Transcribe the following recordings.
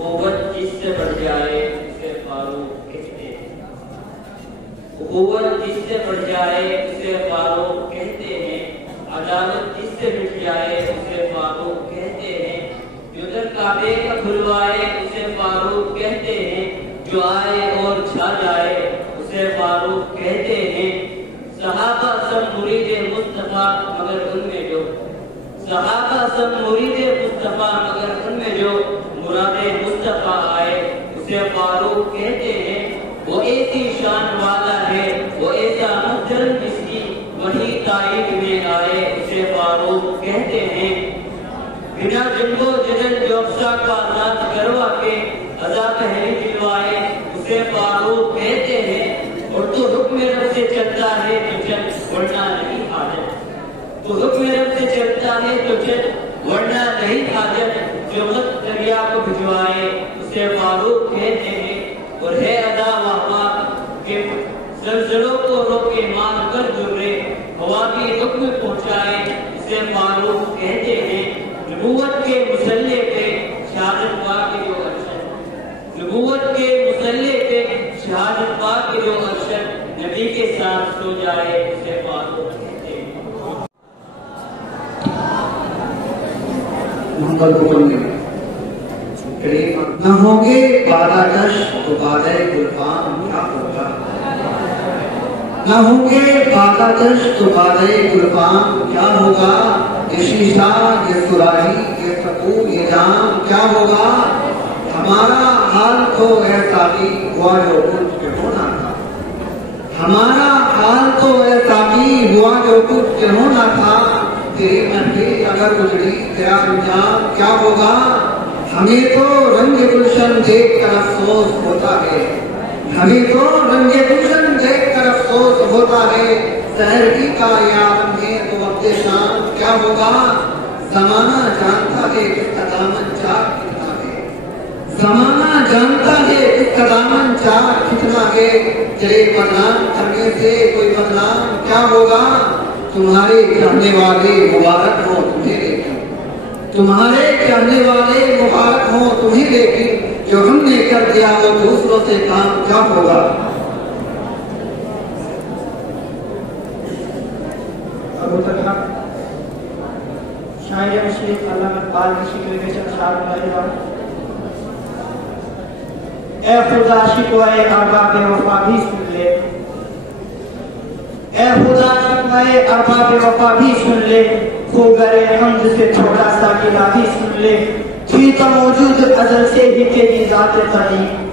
اخوت جس سے بڑھ جائے اسے فاروق کہتے ہیں، اخوت جس سے بڑھ جائے اسے فاروق کہتے ہیں، عداوت جس سے مٹ جائے اسے فاروق کہتے ہیں، جو در کعبے کا کھلوائے اسے فاروق کہتے ہیں، جو آئے اور چھا جائے اسے فاروق کہتے ہیں۔ صحابہ سب مرید مصطفیٰ مگر ان میں جو صحابہ سب مرید مصطفیٰ مگر ان میں جو مراد مصطفیٰ آئے اسے فاروق کہتے ہیں۔ وہ ایسی شان والا ہے، وہ ایسا محترم جس کی وہی تائید میں آئے اسے فاروق کہتے ہیں۔ بنا جنگ و جدل جو افسا کا آزاد کروا کے عذاب پہلی دلوائے اسے فاروق کہتے ہیں۔ اور تو حکم رب سے چلتا ہے تو چل ورنہ نہیں حاجت، تو حکم رب سے چلتا ہے تو چل ورنہ نہیں حاجت، جو وقت دریا کو بھجوائے اسے فاروق کہتے ہیں۔ اور ہے ادا وفا کہ زلزلوں کو روکے مان کر درے ہوا بھی حکم پہنچائے اسے فاروق کہتے ہیں۔ نبوت کے مسلح پہ شہادت پاک جو ارشد، نبوت کے مسلح پہ شہادت پاک جو ارشد نبی کے ساتھ سو جائے اسے فاروق کہتے ہیں۔ محمد بولنے نہ ہوں گے بادہ کش تو بادہ گلفام کیا ہوگا، نہ ہوں گے بادہ کش تو بادہ گلفام کیا ہوگا، یہ شیشہ یہ سراہی یہ سکو یہ جام کیا ہوگا، ہمارا حال تو ایسا بھی ہوا جو کچھ ہونا تھا، ہمارا حال تو ایسا بھی ہوا جو کچھ ہونا تھا، تیری محفل اگر اجڑی تیرا انجام کیا ہوگا، ہمیں تو رنگ گلشن دیکھ کر افسوس ہوتا ہے، ہمیں تو رنگ گلشن دیکھ کر افسوس ہوتا ہے، سحرگی کا یہ عالم ہے تو وقت شام کیا ہوگا، زمانہ جانتا ہے اس کا دامن چار کتنا ہے، زمانہ جانتا ہے اس کا دامن چار کتنا ہے، چلے بدنام کرنے سے کوئی بدنام کیا ہوگا، تمہارے چاہنے والے مبارک ہو تمہیں لیکن، تمہارے چاہنے والے مبارک ہوں تمہیں لیکن، جو ہم نے کر دیا وہ دوسروں سے کام کیا ہوگا۔ ابو طلحہ شاعر مشرق علامہ اقبال کی شکل میں چند اشعار ملاحظہ۔ اے خدا شکوائے ارباب وفا بھی سن لے، اے خدا شکوائے ارباب وفا بھی سن لے، خوگر حمد سے تھوڑا سا گلہ بھی سن لے، تھی تو موجود ازل سے ہی تیری ذات قدیم،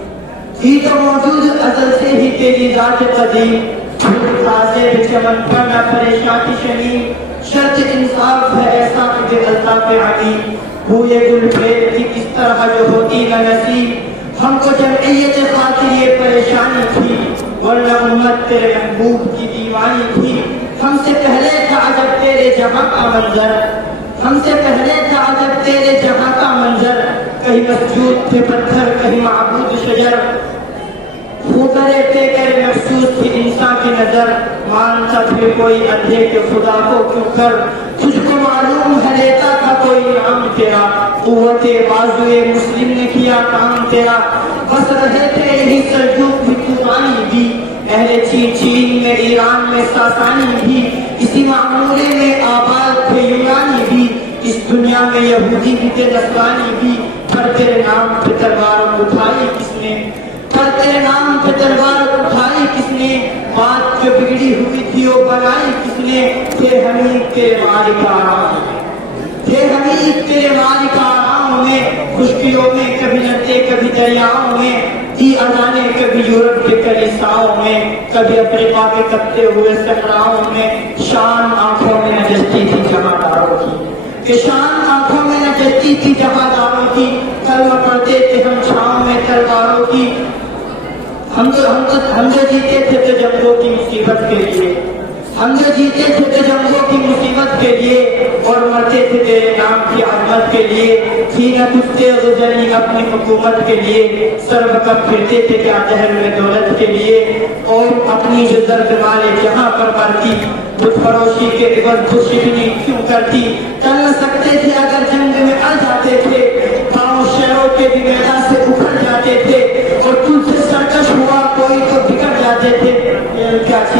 تھی تو موجود ازل سے ہی تیری ذات قدیم، تازے چمن پر نہ پریشان کی شنی، شرط انصاف ہے ایسا کہ الطاف علی، ہوئے گل پھیر کی کس طرح جو ہوتی نہ نصیب، ہم کو جمعیت خاطر یہ پریشانی تھی، ورنہ امت تیرے محبوب کی دیوانی تھی، ہم سے پہلے تھا عجب تیرے جہاں کا منظر، ہم سے پہلے تھا عجب تیرے جہاں کا منظر، کہیں مسجود تھے پتھر کہیں معبود شجر، خوبرے پہ کر محسوس تھی انسان کی نظر، مانتا پھر کوئی اندھے کے خدا کو کیوں کر، تجھ کو معلوم ہے لیتا تھا کوئی نام تیرا، قوت بازوئے مسلم نے کیا کام تیرا، بس رہے تھے یہی سلجوق بھی طوفانی بھی، اہل چین میں ایران میں ساسانی بھی، اسی معمولے میں آباد تھے یونانی بھی، اس دنیا میں یہودی بھی تھے نصرانی بھی، پر تیرے نام پہ تلوار اٹھائی کس نے، پر تیرے نام پہ تلوار اٹھائی کس نے، بات جو بگڑی ہوئی تھی وہ بنائی کس نے، تھے حمید تیرے مالک آرام میں، تھے حمید تیرے مالک آرام میں، خشکیوں میں کبھی ندے کبھی دریاؤں میں، تھی اذانیں کبھی یورپ کے کلیساؤں میں، کبھی افریقہ کے کپتے ہوئے صحراؤں میں، شان آنکھوں میں نجستی تھی جہانداروں کی، کہ شان آنکھوں میں نجستی تھی جہانداروں کی، کلمہ پڑھتے تھے ہم چھاؤں میں تلواروں کی، ہم جو جیتے تھے تو جنگوں کی مصیبت کے لیے، ہم جو جیتے تھے تو جنگوں کی مصیبت کے لیے، اور مرتے تھے تیرے نام کی عظمت کے لیے، تھی نہ کتے غزلی اپنی حکومت کے لیے، سر بکب پھرتے تھے کیا جہل میں دولت کے لیے، اور اپنی جو درد والے جہاں پر مرتی، بت فروشی کے عوض بت شکنی کیوں کرتی، کر نہ سکتے تھے اگر جنگ میں آ جاتے تھے، پاؤں شہروں کے بھی میدان سے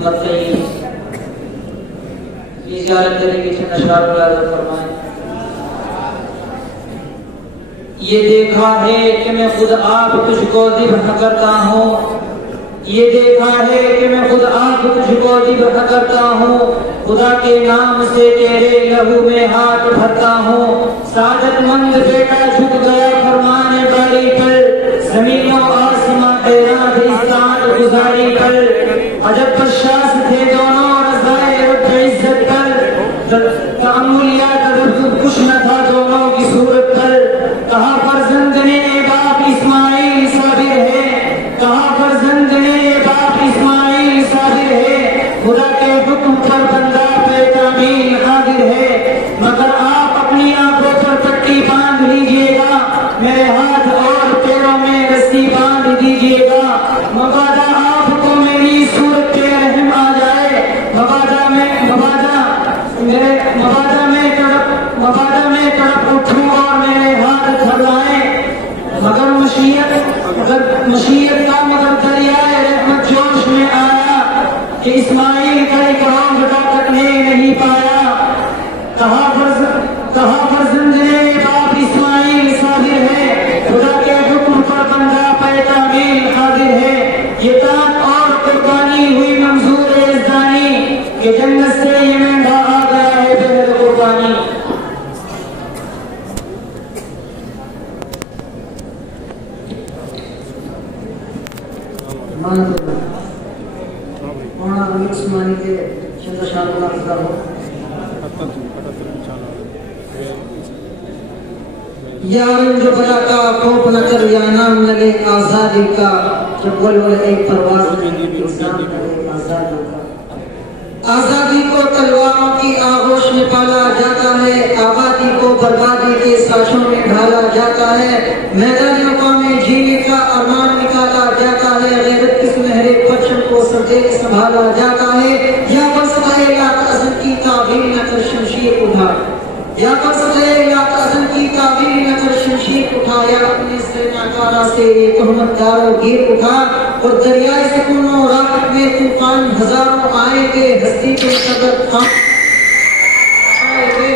مدعی زیارت دینے کی نشار ملازم فرمائیں. یہ دیکھا ہے کہ میں خود آپ تجھ کو ذبح کرتا ہوں، یہ دیکھا ہے کہ میں خود آپ تجھ کو ذبح کرتا ہوں، خدا کے نام سے تیرے لہو میں ہاتھ بھرتا ہوں. سعادت مند بیٹا جھک گیا فرمان باری پر، زمین و آسماں حیران تھے اس سعادت گزاری پر. عجب بشاش تھے دونوں رضائے رب عزت پر، تأمل یا تدبر کچھ نہ تھا دونوں کی صورت پر. کہا فرزند نے باپ اسماعیل صابر ہے، کہا فرزند نے باپ اسماعیل صابر ہے، خدا کے حکم پر بندہ پہ تعمیل حاضر ہے. مگر آپ اپنی آنکھوں پر پٹی باندھ لیجیے گا، میرے ہاتھ اور پیروں میں رسی باندھ دیجیے گا. مبادا آپ کو میری صورت پہ رحم آ جائے، مبادا میں تڑپ اٹھوں اور میرے ہاتھ دھر لائیں. مگر مشیت کا مگر دریائے رحمت جوش میں آیا کہ اسماعیل کا ایک رام بیٹا تکنے نہیں پایا. کہا فرزند نے باپ اسماعیل صابر ہے، خدا کے حکم پر بندہ پہ تعمیل حاضر ہے. یہ طاعت اور قربانی ہوئی منظور یزدانی کہ جنت سے یہ مہنگا آ گیا ہے بغیر قربانی. عثمانی کے چند اشعار ملاحظہ ہو. یارن جو بلا کا خوف نہ کر یا نام لگے آزادی کا، جب ولول ایک پرواز میں الزام لگے آزادی کا. آزادی کو تلواروں کی آغوش میں پالا جاتا ہے، آبادی کو بربادی کے ساشوں میں ڈھالا جاتا ہے. میدان مقام میں جینے کا ارمان نکالا جاتا ہے، غیرت کے سنہرے پرچم کو سجے سنبھالا جاتا ہے. یا برسدائے لا تحزن کی تعبیر نہ کر شمشیر اٹھا، یا برسدائے لا تحزن کی تعبیر نہ کر شمشیر اٹھا، یا اپنے سیناکارہ سے تہمت دارو گیر اٹھا. اور دریائے سکون و راحت میں طوفان ہزاروں آئیں گے، ہستی کے قدر خان آئیں گے.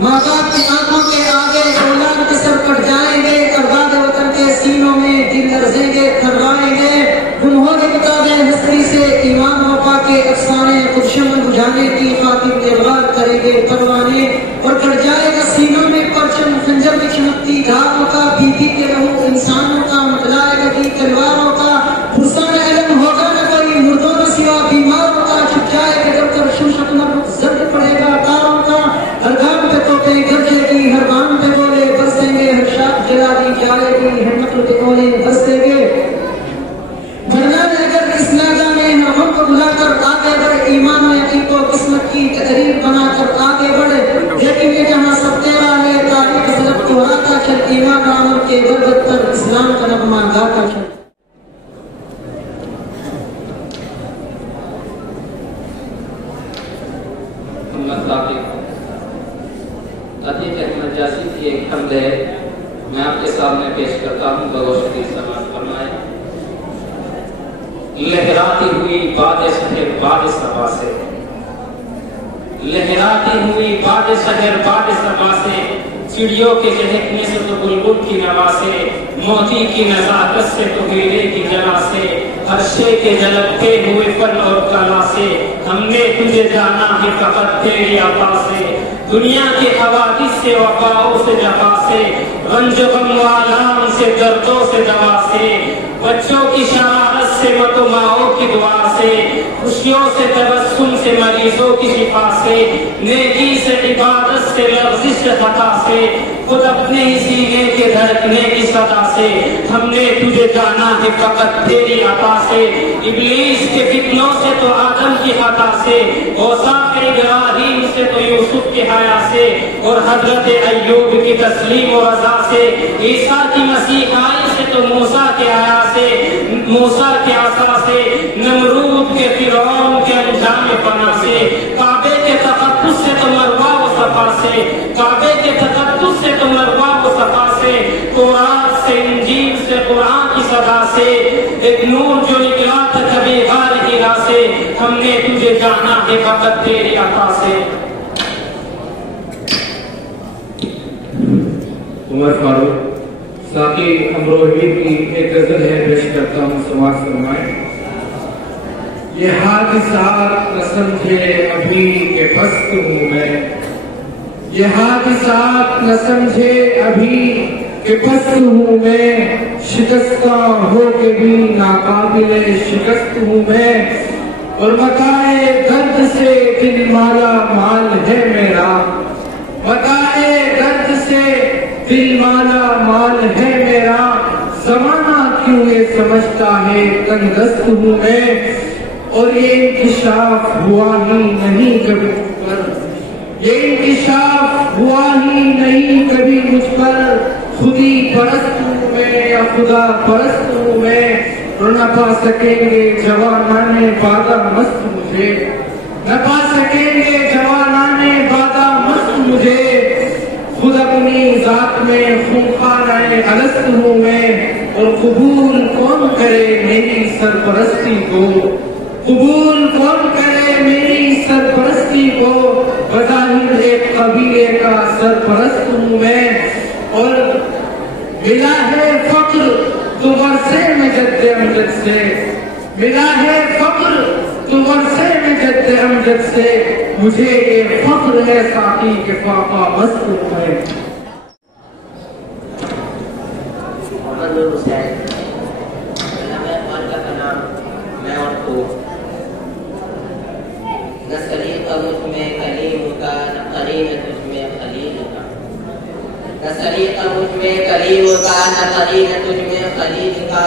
ماں باپ کی آنکھوں کے آگے اولاد کے سر کٹ جائیں گے، ارباب وطن کے سینوں میں دل لرزیں گے، تھرائیں گے. گم ہوگی کتابیں ہستی سے، ایمان وفا کے افسانے خود شمع بجھانے کی خاطر اغوار کریں گے پروانے. اور کٹ جائے گا سینوں میں پرچم خنجر میں چمکتی دھاگوں کا، بی بی کے لہو انسانوں کا مٹلائے گا کی تلواروں کا. فرسان علم ہوگا نہ کوئی مردوں میں سوا بیماروں کا، چھپ جائے گا جب تک شمشک نبرد زرد پڑے گا تاروں کا. ہر گام پہ توپیں گرجے گی، ہر گام پہ گولے برسیں گے، ہر شاخ جلا دی جائے گی، ہر نقل کے گولے برسیں گے. بڑھنا اگر اس ناگا میں ہم کو بلا کر آگے بڑھ، ایمان و یقین کو قسمت کی تحریر بنا کر آگے بڑھے. لیکن یہ جہاں سب تیرا ہے، تاریخ سلب تو آتا چل، ایمان و عمل کے غربت پر اسلام کا نغمہ گاتا چل. عتیق احمد جاسی کی ایک حمد ہے، میں آپ کے سامنے پیش کرتا ہوں. بروشتی سماعت فرمائیں. لہراتی ہوئی باد شہر باد صبا سے، لہراتی ہوئی باد شہر باد صبا سے، چڑیوں کے چہکنے سے تو بلبل کی نوا سے، موتی کی نزاکت سے تو ہیرے کی جلا سے، ہر شے کے جلکتے ہوئے فن اور کلا سے، ہم نے تجھے جانا ہے فقط تیری عطا سے. دنیا کے حوادث سے، وفاؤں سے، جفا سے، رنج و غم و آلام سے، دردوں سے، دوا سے، بچوں کی شرارت سے، مت و ماؤں کی دعا سے، خوشیوں سے، تبسم سے، مریضوں کی شفا سے، نیکی سے، عبادت سے، لغزش سے، خطا سے، خود اپنے ہی سینے کے دھڑکنے کی صدا سے، ہم نے تجھے جانا ہے فقط تیری عطا سے. ابلیس کے فتنوں سے تو آدم کی خطا سے، اوصاف ابراہیم سے تو یوسف کے حیا سے، اور حضرت ایوب کی تسلیم و رضا سے، عیسیٰ کی مسیحائی سے تو موسیٰ کے حیا سے، موسیٰ کے عصا سے، نمرود کے فرعون کے انجام فنا سے، کعبے کے تقدس سے تو مروہ و صفا سے، کعبے کے تقدس سے تو مروہ و صفا سے، تورات سے، انجیل سے، قرآن کی صدا سے، ایک نور جو نکلا تھا کبھی نے تجھے جانا ہے فقط تیرے عطا سے. عمر فاروق ساقی امروہی کی ایک غزل ہے، پیش کرتا ہوں، سماعت فرمائیں. یہ حادثات نہ سمجھے ابھی کہ پست ہوں میں، یہ حادثات نہ سمجھے ابھی کہ پست ہوں میں، شکستہ ہو کے بھی ناقابل شکست ہوں میں، اور متاع درد سے دل مالا مال ہے میرا، متاع درد سے دل مالا مال ہے میرا، زمانہ کیوں یہ سمجھتا ہے تنگست ہوں میں، اور یہ انکشاف ہوا ہی نہیں کبھی مجھ پر، یہ انکشاف ہوا ہی نہیں کبھی مجھ پر، خودی پرست ہوں میں یا خدا پرست ہوں میں، اور نہ پا سکیں گے جوانان بادہ مست مجھے، نہ پا سکیں گے جوانان بادہ مست مجھے، خود اپنی ذات میں خونخوار الست ہوں میں، اور قبول کون کرے میری سرپرستی کو، قبول کون کرے میری سرپرستی کو، بظاہر ایک قبیلے کا سرپرست ہوں میں، اور ملا ہے فقر تو ورثے میں جد امجد سے، ملا ہے فقر تو ورثے میں جد امجد سے، مجھے یہ فخر ہے ساقی کے فاقہ مست ہے. محمد نور حسین علامہ اقبال کا کلام میں اور تو. نہ سلیقہ مجھ میں کلیم کا، نہ قرین تجھ میں خلیل کا، نہ سلیقہ مجھ میں کلیم کا، نہ قرین تجھ میں خلیل کا،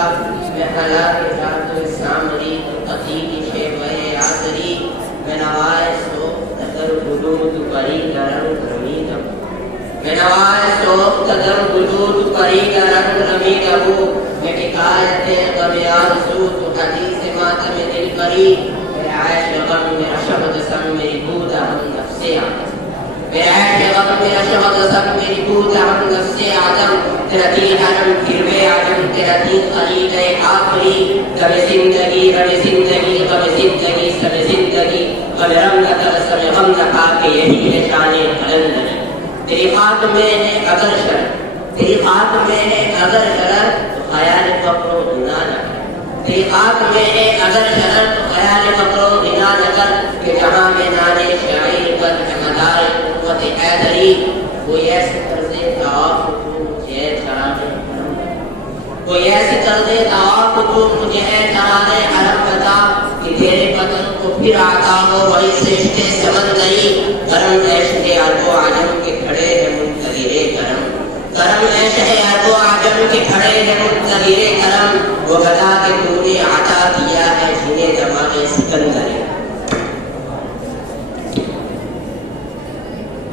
میں حلال ذات سامری قطیب شیوہ آزری، میں نوائے سوخت در حدود پری درنگ رمیدم، میں نوائے سوخت در حدود پری درنگ رمیدم، میں حکایت غم آرزو تو حدیث ماتم دل پری، میرے عیش غم میں اشغد سن میری بود ہم نفس آدم، میرے عیش غم میں اشغد سن میری بود ہم نفس آدم، تیرا دین حرم گروے آدم، تیرا دین خلید آخری، غم زندگی غم زندگی غم زندگی سب زندگی، غم رم نہ کر سب غم نہ کھا کے یہی ہے شان قلندری. تیری خاک میں ہے اگر شرر، تیری خاک میں ہے اگر شرر تو خیال فقر و غنا نہ کر، تیری خاک میں ہے اگر شرر تو خیال فقر و غنا نہ کر، کہ جہاں میں نانے شاعر پر مدار قوت حیدری، کوئی ایسے طرز طواف تو مجھے چرانے حرم، کوئی ایسے طرز طواف تو مجھے چرانے حرم بتا، کہ تیرے بدن کو پھر آتا ہو وہی سرشتے سمندری، کرم عشق عرب و عجم کے کھڑے ہیں منتظر کرم، کرم عشق عرب و عجم کے کھڑے ہیں منتظر کرم، وہ گدا کے تو نے عطا کیا ہے جنہیں دماغ سکندری.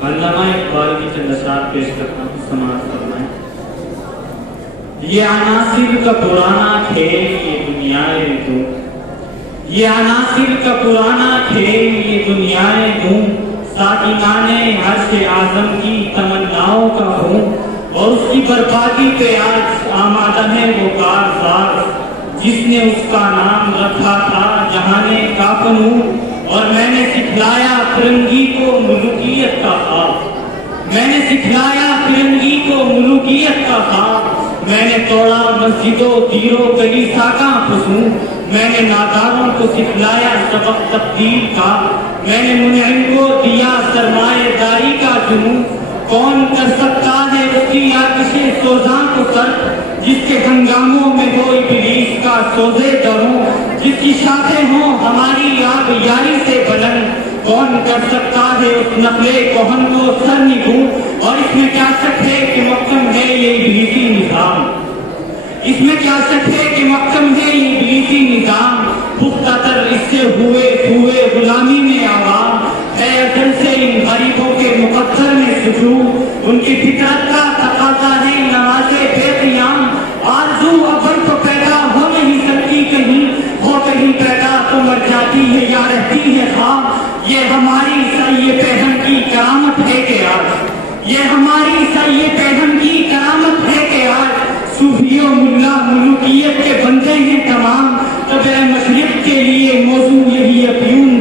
علامہ اقبال کی چند اشعار پیش کرتا ہوں، سماعت فرمائیں. یہ عناصر کا پرانا کھیل یہ دنیائے دوں، یہ عناصر کا پرانا کھیل یہ دنیائے دوں، ساکنان عرش اعظم کی تمناؤں کا ہوں، اور اس کی بربادی پہ آج آمادہ ہے وہ کارزار جس نے اس کا نام رکھا تھا جہان کافنوں، اور میں نے سکھلایا فرنگی کو ملوکیت کا خواب، میں نے سکھلایا فرنگی کو ملوکیت کا خواب، میں نے توڑا مسجدوں تیروں کلیسا کا فسوں، میں نے ناداروں کو سکھلایا سبق تبدیل کا، میں نے منعم کو دیا سرمایہ داری کا جنون، کون کر سکتا ہے اس کی آتش سوزاں کو سر، جس کے ہنگاموں میں ہو ابلیس کا سوزے دروں، جس کی شاخیں ہوں ہماری آب یاری سے بلند، کون کر سکتا ہے اس نقل کوہن کو سر نگوں، اور اس میں کیا شک ہے کہ محکم ہے یہ ابلیسی نظام، اس میں کیا شک ہے کہ محکم ہے یہ ابلیسی نظام، پختہ تر اس سے ہوئے غلامی میں عوام، ہے ازل سے ان غریبوں کے مقدر میں سجود، ان کی فطرت کا تقاضا ہے نماز بے قیام، آرزو اول تو پیدا ہو نہیں سکتی کہیں، ہو کہیں پیدا تو مر جاتی ہے یا رہتی ہے خواب، یہ ہماری سعی پہن کی کرامت ہے کہ آج، یہ ہماری سعی پہن کی کرامت ہے کہ آج صوفی و ملا ملوکیت کے بندے ہیں تمام، قبر مشرق کے لیے موضوع یہی افیون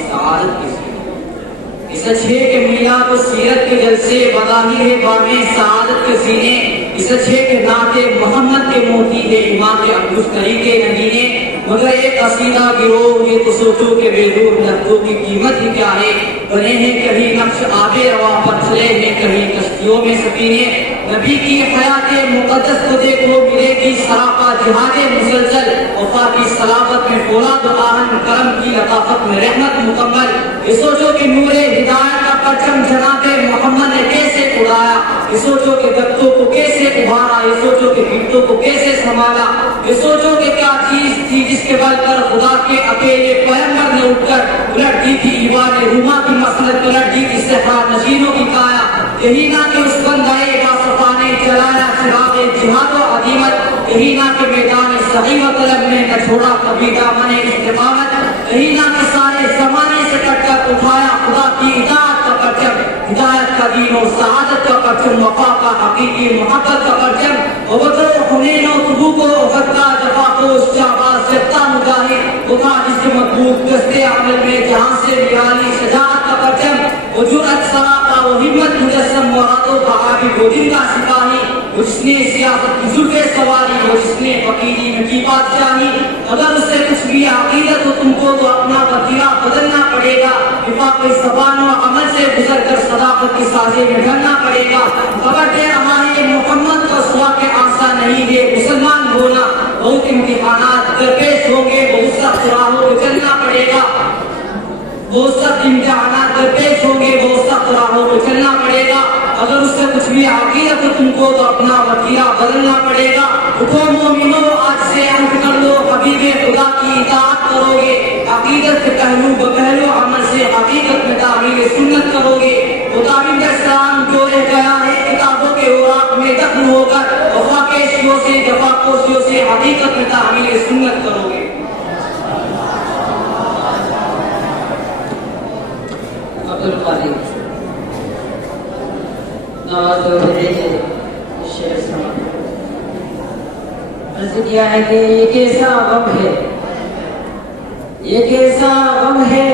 سعادت کے سینے اس اچھے کے میلاد و سیرت کے جلسے بظاہر ہے بام سعادت کے سینے اس اچھے کے نعت محمد کے موتی ہے امام ابوبکر کے نگینے مگر ایک قصیدہ گروہ یہ تو سوچو کہ بے دور لفظوں کی قیمت ہی کیا ہے بنے ہیں کہیں نقش آب رواں پر چلے ہیں کہیں کشتیوں میں سفینے نبی کی حیات مقدس کو دیکھو ملے گی سراپا جہاد مسلسل وفا کی صلابت میں فولاد و آہن کرم کی لطافت میں رحمت مکمل یہ سوچو کہ نور ہدایت کا پرچم جناب محمد نے کیسے اڑایا یہ سوچو کہ درختوں کو کیسے ابھارا یہ سوچو کہ گھٹوں کو کیسے سنبھالا یہ سوچو کہ کیا چیز تھی جس کے بل پر خدا کے اکیلے پیغمبر نے اٹھ کر الٹ دی تھی ایوان روما کی مسلط پلٹ دی تھی صحرا نشینوں کی کایا یہی نہ کہ اس بندائے باصفا نے جلایا چراغ جہاد و عظیمت یہی نہ کہ میدان صحیح و طلب میں نہ چھوڑا کبھی دامن استقامت یہی نہ کہ سارے زمانے سے کٹ کر اٹھایا خدا کی اطاعت کا پرچم ہدایت کا دین و سعادت کا پرچم وفا کا حقیقی محبت کا پرچم بدر حنین و تبوک و احد کا جفا پوش جانباز جتا مجاہد وہ تھا جس کے مطلوب دستے عمل میں جہاں سے نرالی شجاعت کا پرچم وہ جرأت سراپا وہ ہمت مجسم مرادوں کا عابد وہ دل کا سپاہی وہ جس نے سیاست کی زلفیں سواری وہ جس نے فقیری میں کی بادشاہی اگر اس سے کچھ بھی عقیدت ہو تم کو تو اپنا وتیرہ بدلنا پڑے گا وفاق زبان و عمل سے گزر کر صداقت کی سازے میں ڈھلنا پڑے گا خبر دے رہا ہے محمد کا سوا کے آسا نہیں ہے مسلمان ہونا بہت امتحانات درپیش ہوں گے بہت سخت راہوں پہ چلنا پڑے گا بہت سخت امتحانات درپیش ہوں گے بہت سخت راہوں پہ چلنا پڑے گا اگر اس سے کچھ بھی عقیدت تم کو تو اپنا وتیرہ بدلنا پڑے گا اٹھو مومنو آج سے عہد کر لو حبیب خدا کی اطاعت کرو گے عقیدت کے پہلو بپہلو عمل سے حقیقت میں تعمیل سنت کرو گے مطابق اسلام جو رہ گیا ہے کتابوں کے اوراق میں دفن ہو کر وفا کے شیوں سے جفا پوشیوں سے حقیقت میں تعمیل سنت کرو گے عبدالقادر نواز شیخ صاحب عرض کیا ہے کہ یہ کیسا غم ہے یہ کیسا غم ہے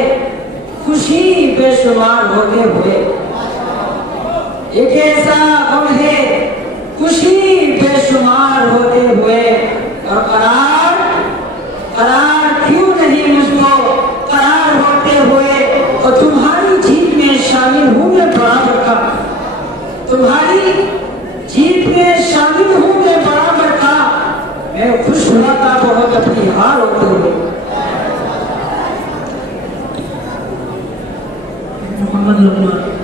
خوشی بے شمار ہوتے ہوئے یہ کیسا غم ہے خوشی بے شمار ہوتے ہوئے اور قرار کیوں نہیں مجھ کو قرار ہوتے ہوئے اور تمہاری جیت میں شامل ہوں میں برابر کا تمہاری جیت میں شامل ہوں میں برابر کا میں خوش ہوا تھا بہت اپنی ہار ہوتے ہوئے محمد لقمان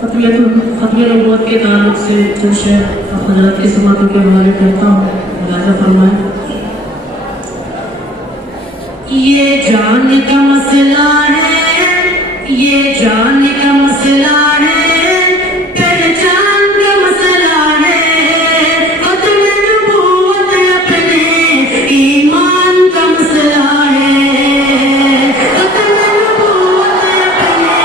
ختم نبوت کے تعلق سے چند شعر حضرات کی سماعتوں کے حوالے کرتا ہوں ملاحظہ فرمائیں یہ جان کا مسئلہ ہے یہ جان کا مسئلہ ہے پہچان کا مسئلہ ہے ختم نبوت اپنے ایمان کا مسئلہ ہے ختم نبوت اپنے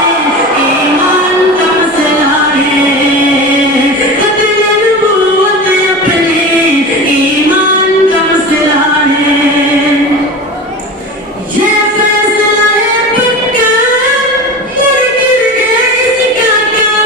ایمان کا مسئلہ ہے ختم نبوت اپنے ایمان کا مسئلہ ہے یہ فیصلہ ہے پکا مر گر گئے اس کا کیا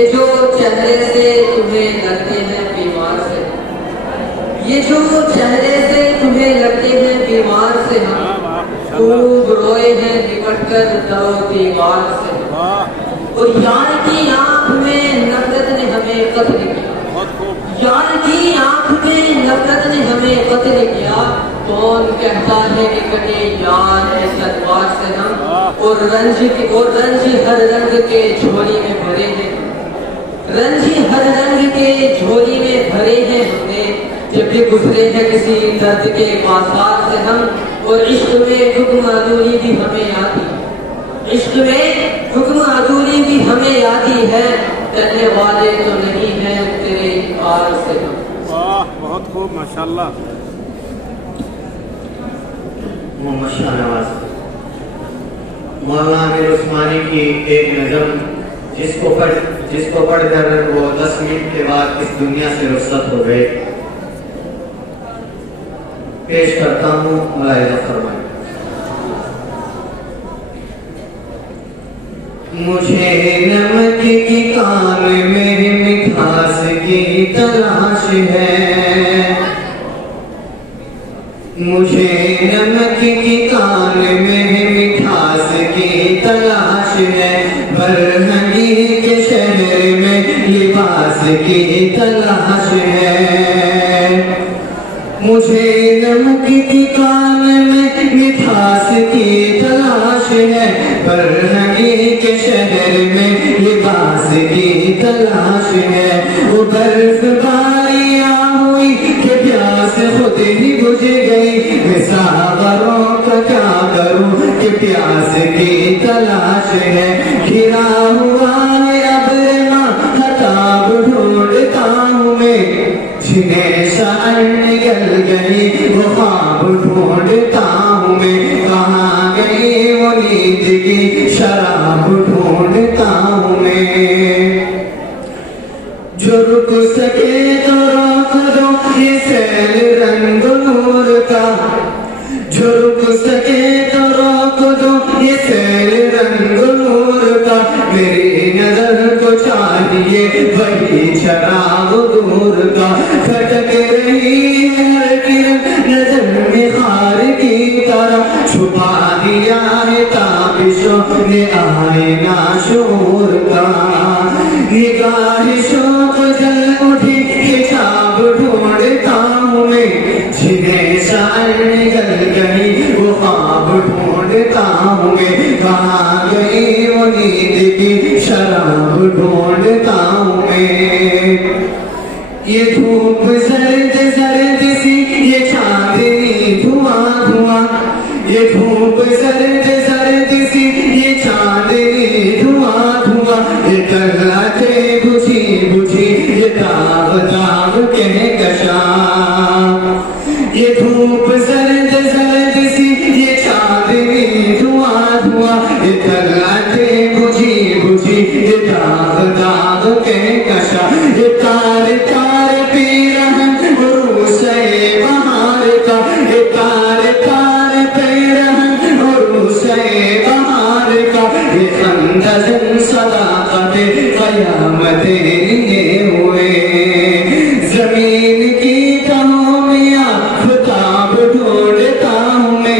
یہ جو چہرے سے تمہیں لگتے ہیں بیمار سے، یہ جو چہرے سے تمہیں لگتے ہیں بیمار سے، ہم خوب روئے ہیں لپٹ کر در و دیوار سے، اور یار کی آنکھ میں نفرت نے ہمیں قتل کیا، یار کی آنکھ میں نفرت نے ہمیں قتل کیا، کون کہتا ہے کہ کٹے یار اس ادوار سے ہم، اور رنج ہر رنگ کے جھولی میں بھرے ہیں، رنج ہر رنگ کے جھولی میں بھرے ہیں ہم نے، جب بھی گزرے ہیں کسی درد کے بازار سے ہم، اور عشق میں حکم عدولی بھی ہمیں آتی، عشق میں حکم عدولی بھی ہمیں آتی ہے، کرنے والے تو نہیں ہیں تیرے انکار سے ہم۔ واہ بہت خوب ماشاءاللہ۔ محمد شاہ نواز مولانا امیر عثمانی کی ایک نظم جس کو پڑھ کر وہ 10 منٹ کے بعد اس دنیا سے رخصت ہو گئے، پیش کرتا ہوں، ملاحظہ فرمائیں۔ مجھے نمک کی کان میں مٹھاس کی تلاش ہے، مجھے نمک کی کان میں مٹھاس کی تلاش ہے، برہنگی کے شہر میں لباس کی تلاش ہے، مجھے نمک کی کان میں مٹھاس کی تلاش ہے، برہنگی کے شہر میں لباس کی تلاش ہے، وہ برف باریاں ہوئی کہ پیاس خود ہی بجھ گئی، مسافروں کا کیا کروں کہ پیاس کی تلاش ہے، گھرا ہوا ہے ابر ماہتاب ڈھونڈتا ہوں میں، جنہیں شعر نگل گئی وہ خواب ڈھونڈتا ہوں میں، کہاں گئی وہ نیند کی شراب ڈھونڈتا ہوں میں، جو رک سکے تو روک دو یہ سیل رنگ نور کا، جو رک سکے تو روک دو یہ سیل رنگ نور کا، میری نظر کو چاہیے وہی چراغ دور کا، کھٹک رہی ہے ہر کرن نظر میں خار کی طرح، چھپا دیا ہے تابشوں نے آئینہ شعور کا، نگاہ شوق جل اٹھی کتاب ڈھونڈتا ہوں میں، جنہیں شاعر نگل گئی وہ خواب ڈھونڈتا ہوں میں، کہاں گئی وہ نیند کی شراب ڈھونڈتا ہوں میں، یہ دھوپ زرد زرد سی یہ چاندنی دھواں دھواں، یہ دھوپ زرد زرد سی یہ چاندنی دھواں دھواں، یہ تلاتیں بجھی بجھی یہ داغ داغ کہکشاں، یہ دھوپ زرد زرد سی یہ چاندنی دھواں دھواں، یہ تلاتیں بجھی بجھی یہ داغ داغ کہکشاں، یہ تار تار پی رہن عروسے بہار کا، یہ تار تار پی رہن عروسے بہار کا، یہ خندق صداقت قیامت لیے ہوئے، زمین کی تہوں میں آفتاب ڈھونڈتا ہوں میں،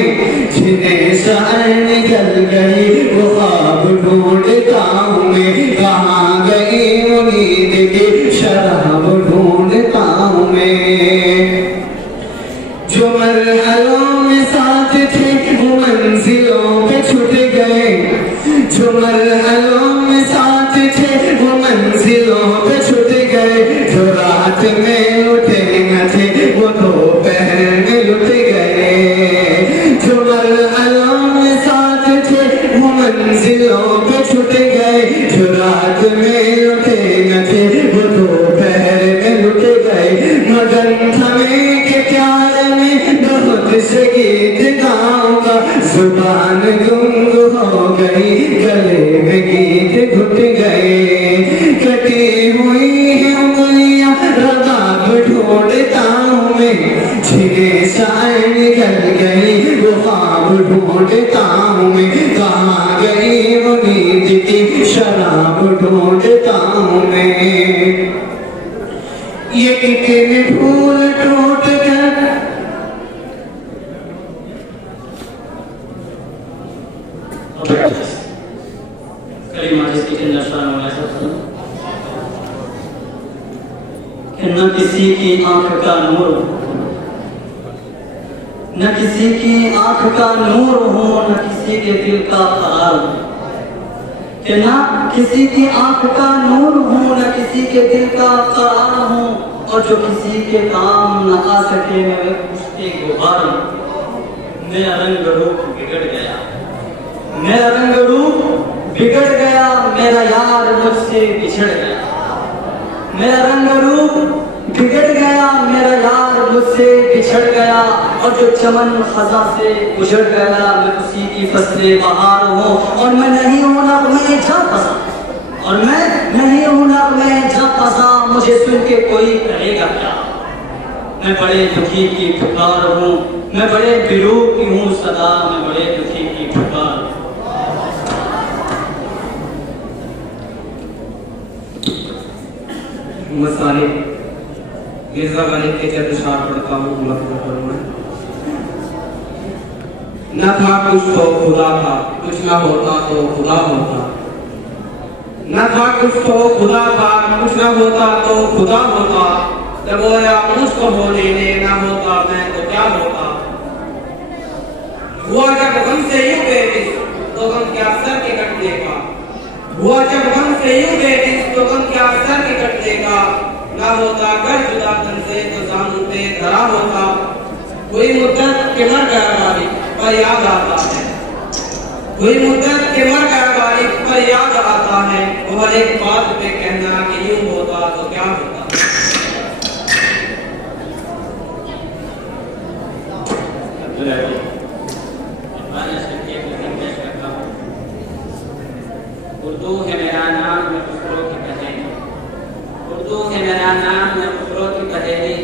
جنہیں شعر نکل گئی وہ خواب ڈھونڈتا ہوں میں، کہاں گئی وہ نیند کی شراب ڈھونڈتا ہوں میں، جو مرحلوں میں ساتھ تھے وہ منزلوں پہ چھٹ گئے، جو مرحلوں میں ساتھ تھے وہ منزلوں پہ چھٹ گئے، جو رات میں لٹے نہ تھے وہ دوپہر میں لٹ گئے، جو مرحلوں میں ساتھ تھے وہ منزلوں پہ چھٹ گئے، جو رات میں لٹے نہ تھے وہ دوپہر میں لٹ گئے، مگن تھمے کے پیار میں بہت سے گیت گاؤں گا، زبان گنگ ہو گئی گلے میں گیت گھٹ گئے، کٹی ہوئی ہے انگلیاں رباب ڈھونڈتا ہوں میں، جنہیں شاعر نکل گئی وہ خواب ڈھونڈتا ہوں میں، کہاں گئی وہ امید کی شراب ڈھونڈتا ہوں میں، یہ کتنے پھول ٹوٹ کر کہ نہ کسی کی آنکھ کا نور، نہ کسی کی آنکھ کا نور ہو، نہ کسی کے دل کا قرار ہو، کہ نہ کسی کی آنکھ کا نور ہو، نہ کسی کے دل کا قرار ہو، اور جو کسی کے کام نہ آ سکے میں اس کے غبار ہوں۔ میرا رنگ روپ بگڑ گیا، میرا رنگ روپ بگڑ گیا، میرا یار مجھ سے بچھڑ گیا، میرا رنگ روپ بگڑ گیا، میرا یار مجھ سے بچھڑ گیا، اور جو چمن خزاں سے گزر گیا میں اسی کی فصل بہار ہوں، اور میں نہیں ہوں نغمے جا پسا، اور میں نہیں ہوں نغمے جا پسا، مجھے سن کے کوئی کہے گا کیا، میں بڑے دکھی کی پکار ہوں، میں بڑے بیرو کی ہوں صدا، میں بڑے دکھی کی پکار ہوں۔ مسالے مرزا غالب کے چند اشعار پڑھتا ہوں، ملحوظ فرمائیں۔ نہ تھا کچھ تو خدا تھا، کچھ نہ ہوتا تو خدا ہوتا، نہ تھا کچھ تو خدا تھا، کچھ نہ ہوتا تو خدا ہوتا، جب ہویا مجھ کو ہو لینے نہ ہوتا میں تو کیا ہوتا، ہوا جب غم سے یوں بے بس تو غم کیا سر کے کٹنے کا، ہوا جب غم سے یوں بے بس تو غم کیا سر کے کٹنے کا، نہ ہوتا گر جدا تن سے تو زانوں پہ دھرا ہوتا، کوئی مدت کے مر گیا غالب پر یاد آتا ہے، کوئی مدت کے مر گیا غالب پر یاد آتا ہے، وہ ہر ایک بات پہ کہنا کہ یوں ہوتا تو کیا ہوتا۔ اردو ہے میرا نام میں کفروں کی پہیلی، اردو ہے میرا نام میں کفروں کی پہیلی،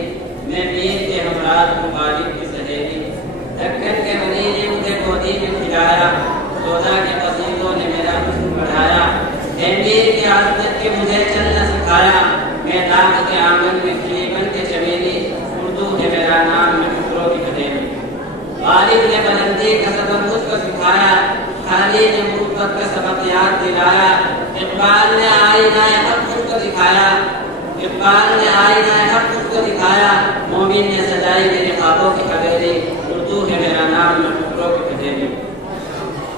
میں میر کے ہمراہ ہوں غالب کی سہیلی، دکن کے غنی نے مجھے گودی میں کھلایا، سودا کے قصیدوں نے میرا حسن بڑھایا، میر کی عظمت کے مجھے چلنا سکھایا، میں داغ کے آنگن میں کھلی بن کے چمیلی، اردو ہے میرا نام میں کفروں کی پہیلی۔ غالب نے بلندی کا سبق مجھ کو سکھایا، خالی نے محبت کا سبق یاد دلایا، اقبال نے آئینہ حق مجھ کو دکھایا، اقبال نے آئینہ حق مجھ کو دکھایا، مومن نے سجائی میرے خوابوں کی حویلی، اردو ہے میرا نام میں کفروں کی پہیلی۔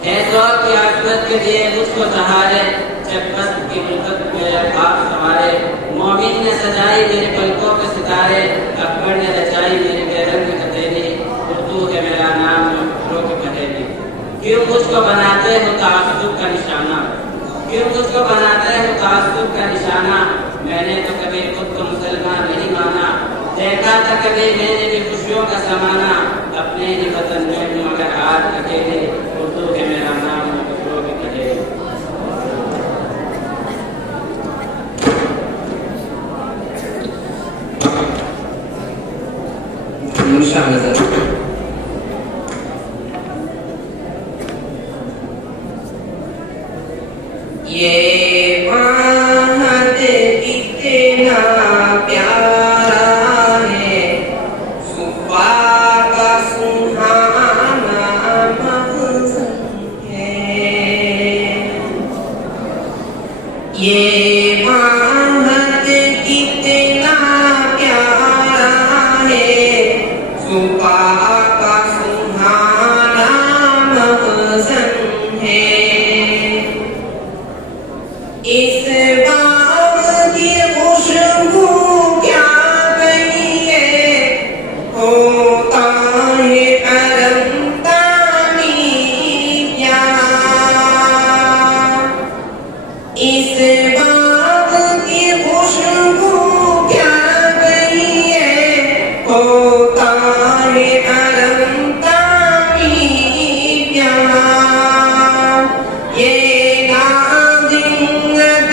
ہے ذوق کی عظمت کے دیے مجھ کو سہارے، جب بست کی ملکت میرے خواب سوارے، مومن نے سجائی میرے پلکوں کے ستارے، اکبر نے رچائی میری بے رنگ ہتھیلی، اردو ہے میرا نام میں کفروں کی پہیلی۔ کیوں مجھ کو بناتے ہو تعصب کا نشانہ، کیوں مجھ کو بناتے ہو تعصب کا نشانہ، میں نے تو کبھی خود کو مسلمان نہیں مانا، دیکھا تھا کبھی میں نے بھی خوشیوں کا زمانہ، اپنے ہی وطن میں ہوں مگر آج اکیلے، اردو ہے میرا نام میں کفروں کی پہیلی۔ منشا نظر یہ ماہد اتنا پیارا ہے، صبح کا سہانا منظر ہے، یہ ماہد اتنا پیارا ہے، صبح کا سہانا منظر ہے، اس باغ کی خوشبو کیا کہیے، ہوتا ہے کرم تانی کیا، اس باغ کی خوشبو کیا کہیے، ہوتا ہے کرم تانی کیا، یہ نازنت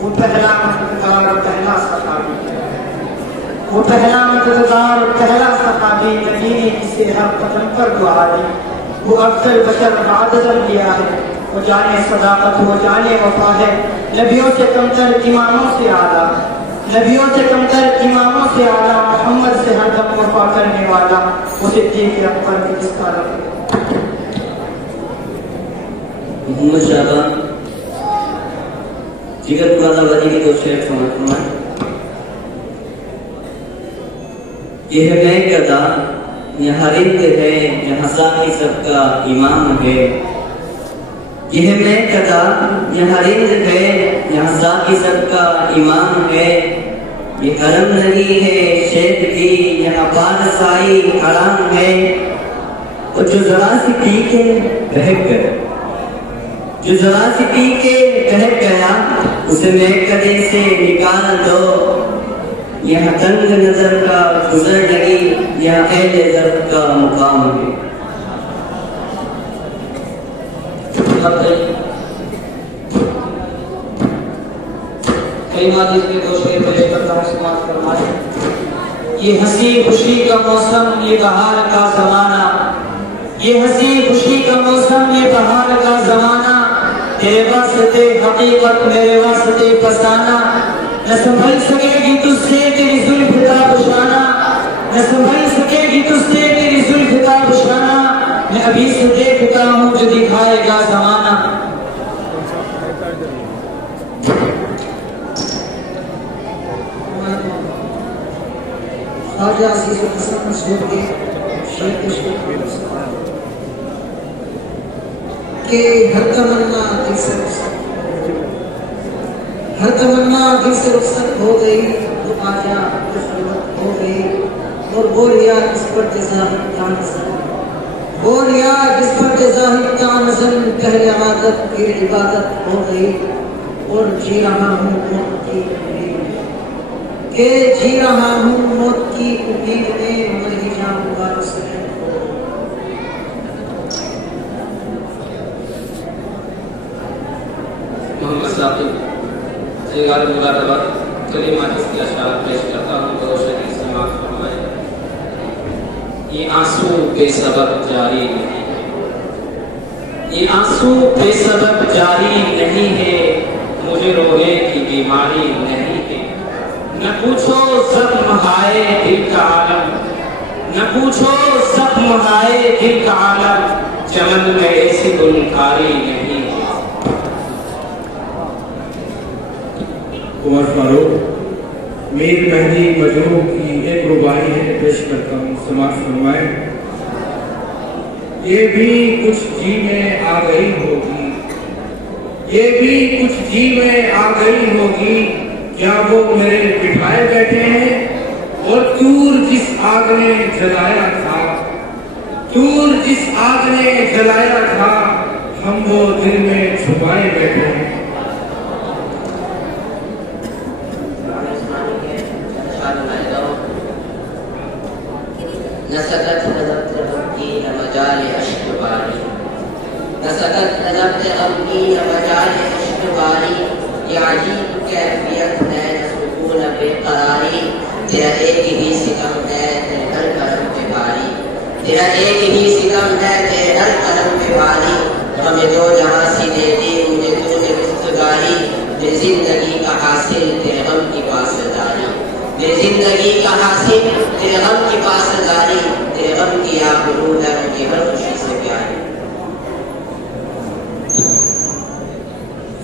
وہ پہلا مددگار اور پہلا صحابی، وہ پہلا مددگار اور پہلا صحابی نبی نے جسے ہر قدم پر دعا دی۔ وہ افضل بشر بعد الانبیاء ہے، وہ جانے صداقت، وہ جانے وفا ہے، نبیوں سے کمتر اماموں سے اعلیٰ، نبیوں سے کمتر اماموں سے اعلیٰ، محمد سے ہر دم وفا کرنے والا وہ صدیق اکبر کی جس کا رب ہے۔ محمد شاہبان جگر مراد آبادی کی دو شعر سمجھتا ہوں۔ یہ ہے میں گدا یہاں رند ہے، یہاں ساقی سب کا امام ہے۔ یہ ہے میں گدا یہاں رند ہے، یہاں ساقی سب کا امام ہے۔ یہ حرم نہیں ہے شیخ کی، یہاں بادشاہی حرام ہے۔ اور جو ذرا سی پی کے بہک گیا، جو ذرا سی پی کے بہک گیا، اسے میں کدے سے نکال دو۔ یہاں تنگ نظر کا گزر لگی، یہاں اہل ضرب کا مقام ہے۔ کئی حدیث کے دو شعر پیش کرتا ہوں، سماعت فرمائیں۔ یہ ہنسی خوشی کا موسم، یہ بہار کا زمانہ، یہ ہنسی خوشی کا موسم، یہ بہار کا زمانہ، تیرے واسطے حقیقت میرے واسطے فسانہ، نہ سنبھل سکے گی تجھ سے تیری زلف کا بشانہ، نہ سنبھل سکے گی تجھ سے تیری زلف کا بشانہ، میں ابھی سے دیکھتا ہوں جو دکھائے گا زمانہ۔ خواجہ عزیز الحسن منصور کے شیخ کہ ہر تمنا دل سے رخصت ہو گئی تو خواجہ خلوت ہو گئی اور وہ ریا جس پر جزاہی پہلے عادت پھر عبادت ہو گئی اور جی رہا ہوں موت کی امید میں مر ہی جاؤں گا محمد ثاقب سیگار مرادآباد کلمات اس کے اشعار پیش کرتا ہوں تو شریف سماعت فرمائے۔ یہ آنسو بے سبب جاری نہیں ہے، یہ آنسو بے سبب جاری نہیں ہے، مجھے رونے کی بیماری نہیں ہے۔ نہ پوچھو زخم ہائے دل کا عالم، نہ پوچھو زخم ہائے دل کا عالم، چمن میں ایسی گلکاری نہیں ہے۔ عمر فاروق میر مہدی مجروح کی ایک رباعی ہے، پیش کرتا ہوں، سماعت فرمائے۔ یہ بھی کچھ جی میں آ گئی ہوگی، یہ بھی کچھ جی میں آ گئی ہوگی، کیا وہ میرے بٹھائے بیٹھے ہیں؟ اور تور جس آگ نے جلایا تھا، تور جس آگ نے جلایا تھا، ہم وہ دل میں چھپائے بیٹھے ہیں۔ نسکت نظرت غمگی نہ مجال اشک باری، نسکت نظرت غمگی نہ مجال اشک باری، یہ عجیب کیفیت ہے نہ سکون بے قراری، تیرا ایک ہی ستم ہے تیرے ہر کرم پہ باری، تیرا ایک ہی ستم ہے تیرے ہر کرم پہ باری، ہمیں دو جہاں سی دے دی مجھے تو نے رستگاری، میری زندگی کا حاصل تیرے غم کی پاسداری، میری زندگی کا حاصل تیرے غم کی پاسداری، تیرے غم کی آبرو ہے مجھے ہر خوشی سے پیاری۔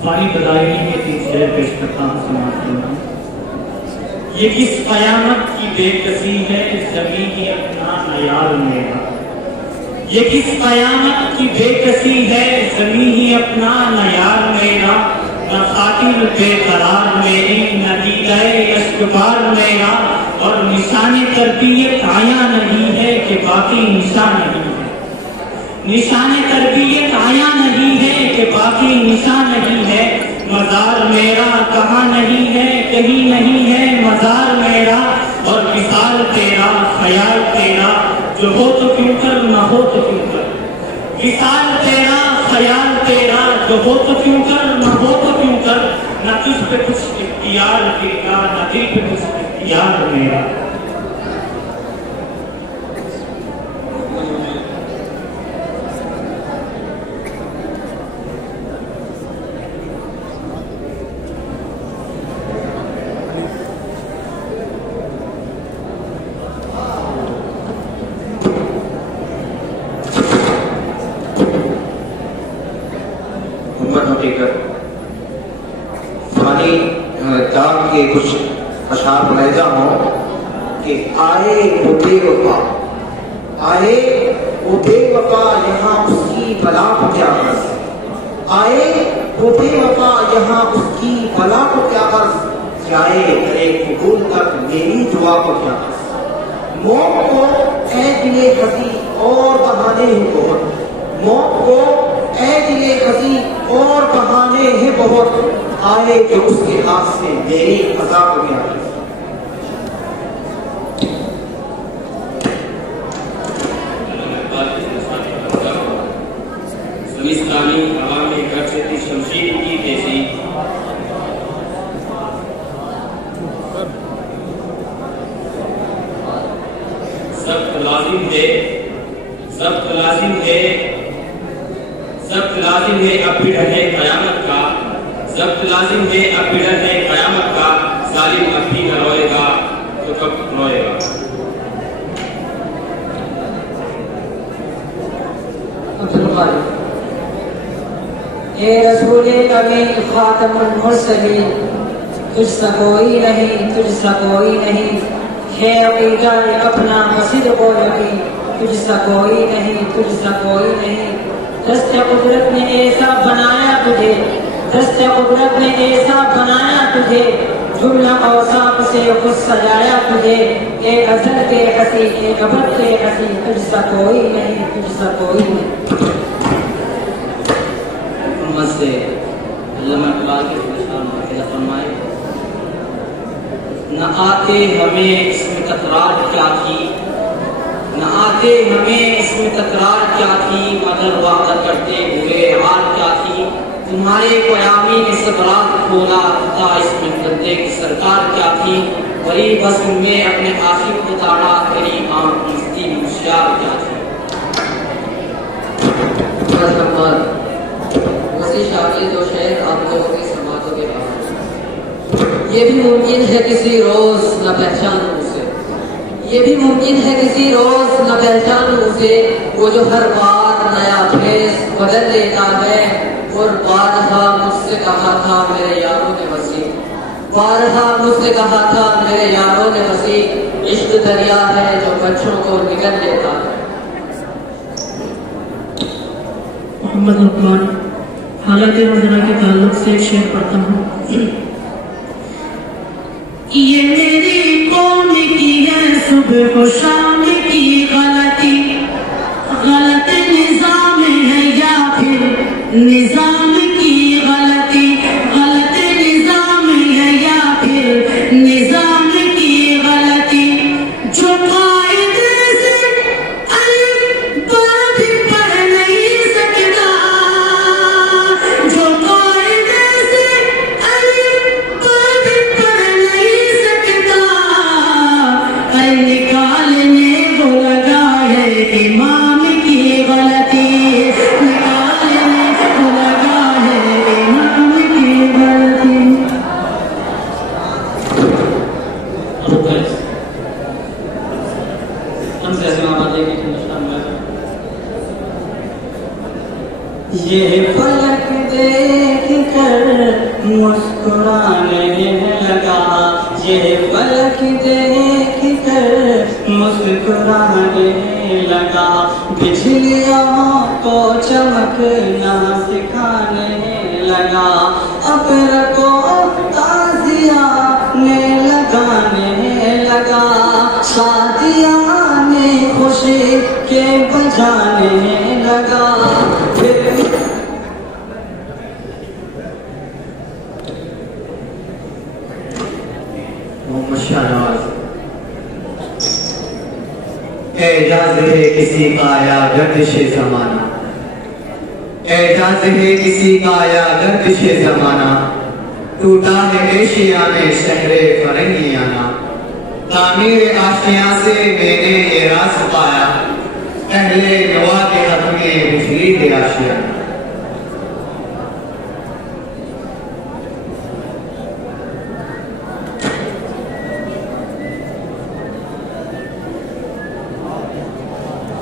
فانی بدائنی کے تین شعر پیش کرتا ہوں، سماعت فرمائیں۔ یہ کس قیامت کی بے کسی ہے زمین ہی اپنا نہ یار میرا، یہ کس قیامت کی بے کسی ہے زمین ہی اپنا نہ یار میرا، نہ خاطر بے قرار میری نہ دیدہ اشکبار میرا، اور نشان تربیت آیا نہیں ہے کہ باقی نشان نہیں ہے، نشان تربیت آیا نہیں ہے کہ باقی نشان نہیں ہے، مزار میرا کہاں نہیں ہے کہیں نہیں ہے مزار میرا، اور وصال تیرا خیال تیرا جو ہو تو کیوں کر نہ ہو تو کیوں کر، وصال تیرا خیال تیرا جو ہو تو کیوں کر نہ ہو تو کیوں کر، نہ تجھ پہ کچھ اختیار دل کا نہ دل پہ کچھ اختیار میرا۔ فانی دام کے کچھ اشعار ملاحظہ ہوں کہ آئے وہ بے وفا، آئے وہ بے وفا یہاں اس کی بلا کو کیا غرض، آئے وہ بے وفا یہاں اس کی بلا کو کیا غرض، جائے کرے قبول تک میری دعا کو کیا غرض، موت کو اے دل ہنسی اور بہانے ہیں بہت، موت کو اے دل ہنسی اور بہانے ہیں بہت، آئے کہ اس کے ہاتھ سے میری عذاب ہو گیا۔ زمستانی ہوا میں گرجتی شمشیر کی تیزی، سخت لازم ہے سخت لازم ہے سخت لازم ہے اب بھی ڈر ہے قیامت کا، سخت لازم ہے اب بھی ڈر ہے قیامت کا، ظالم اب بھی نہ روئے گا تو کب روئے گا۔ اے رسول کمین خاتم المرسلین، تجھ سا کوئی نہیں، تجھ سا کوئی نہیں، ہے عقیدہ اپنا وصدق و یقین، تجھ سا کوئی نہیں، تجھ سا کوئی نہیں۔ دست قدرت نے ایسا بنایا تجھے، دست قدرت نے ایسا بنایا تجھے، جملہ اوصاف سے خود سجایا تجھے، اے ازل کے ہنسی، اے ابد کے ہنسی، تجھ سا کوئی نہیں، تجھ سا کوئی نہیں۔ محمد سے علامہ اقبال کے فرشان واقعہ فرمائے، نہ آتے ہمیں اس میں تکرار کیا تھی، نہ آتے ہمیں اس میں تکرار کیا تھی، مگر وعدہ کرتے ہوئے حال کیا تھی، تمہارے پیامی نے سبرات کھولا تھا، اس میں بندے کی سرکار کیا تھی، وہی بس ان میں اپنے آخر کو تاڑا، تیری آنکھ مستی ہوشیار کیا تھی۔ وسیع شاگرد و شیخ آپ لوگوں کی سماعتوں کے بعد یہ بھی ممکن ہے کسی روز نہ پہچانوں اسے، یہ بھی ممکن ہے کسی روز نہ پہچانوں اسے، وہ جو ہر بار نیا فیس بدل لیتا ہے، اور بارہا مجھ سے کہا تھا میرے یاروں نے وسیع، بارہا مجھ سے کہا تھا میرے یاروں نے وسیع، عشق دریا ہے جو بچوں کو نگل لیتا ہے۔ محمد لقمان حالت حاضرہ کے تعلق سے ایک شعر پڑھتا ہوں۔ یہ میری قوم کی ہے صبح و شام کی غلطی، غلط نظام ہے یا پھر نظام کی غلطی، غلط نظام ہے یا پھر نظام کی غلطی، جو قاعدے سے الف با بھی پڑھ نہیں سکتا، جو قاعدے سے الف با بھی پڑھ نہیں سکتا، نکالنے کو لگا ہے امام کی غلطی، نکالنے کو لگا ہے امام کی غلطی۔ یہ فلک دیکھ کر مسکرانے لگا، یہ فلک دیکھ کر مسکرانے لگا، بجلیوں کو چمکنا سکھانے لگا، ابر کو تازیانے لگانے لگا، شادیانے خوشی کے بجانے لگا۔ اعجاز ہے کسی کا یا گردش زمانہ، اعجاز ہے کسی کا یا گردش زمانہ، ٹوٹا ہے ایشیانے شہر فرنگیانہ، تعمیر آشیاں سے میں نے یہ راز پایا، پہلے نوا کے حق میں بجلی ہے آشیانہ۔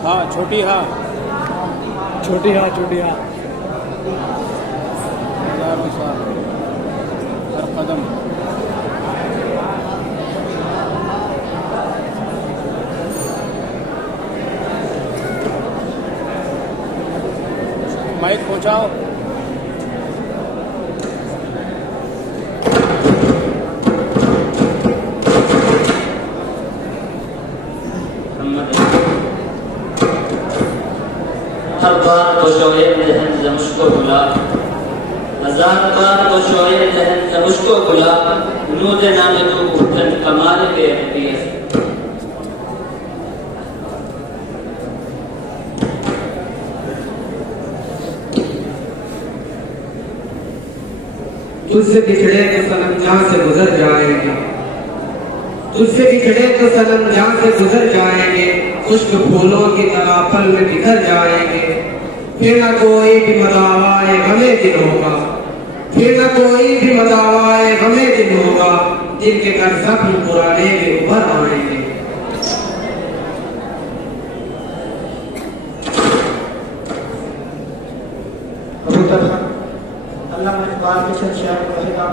ہاں چھوٹی ہاں، چھوٹی ہاں، چھوٹی ہاں، ہر قدم مائک پہنچاؤ۔ ہر بار تو شعیب ذہن سے مجھ کو بلا، ہزار بار تو شعیب ذہن سے مجھ کو بلا، نور نام تو گفتن کمال بے حقیقت۔ تجھ سے بچھڑے تو صنم جہاں سے گزر جائیں گے، تجھ سے بچھڑے تو صنم جہاں سے گزر جائیں گے، خشک پھولوں کی طرح پل میں بکھر جائیں گے، پھر نہ کوئی بھی مداوائے غمِ دل ہوگا، پھر نہ کوئی بھی مداوائے غمِ دل ہوگا، جن کے گھر زخم پرانے کے ابھر آئیں گے۔ ابو طلحہ شیخ وحدہ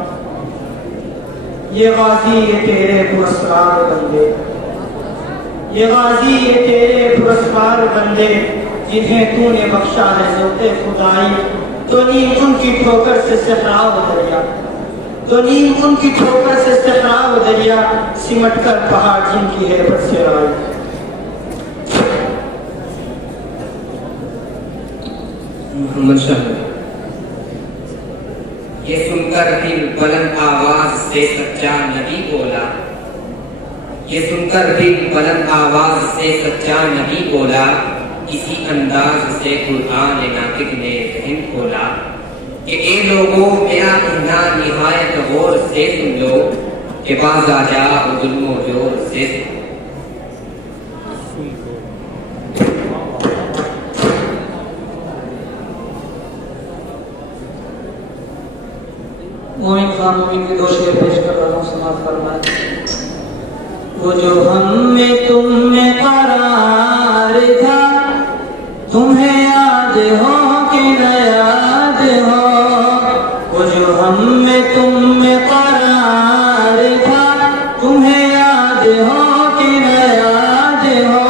یہ غازی یہ تیرے پرسرار بندے، یہ غازی یہ تیرے پرسرار بندے جنہیں تو نے بخشا ہے ذوق خدائی، تو نیم ان کی ٹھوکر سے صحرا و دریا، تو نیم ان کی ٹھوکر سے صحرا و دریا، سمٹ کر پہاڑ جن کی ہیبت سے رائی۔ محمد شاہ یہ سن کر دل بلند آواز سے سچا نبی بولا، یہ سن کر دل بلند آواز سے سچا نبی بولا، اسی انداز سے قرآن ناطق نے ذہن کھولا کہ اے لوگوں میرا کہنا نہایت غور سے سن لو کہ باز آ جا ظلم و جور سے سن۔ مومن خان مومن کے دو شعر پیش کر رہا ہوں، سماعت فرمائیں۔ وہ جو ہم میں تم میں قرار تھا، تمہیں یاد ہو کہ نہ یاد ہو، وہ جو ہم میں تم میں قرار تھا، تمہیں یاد ہو کہ نہ یاد ہو،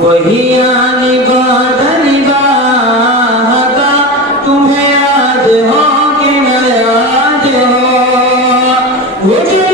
وہی یعنی باد نگاہ کا تمہیں یاد ہو کہ نہ یاد ہو، وہ جو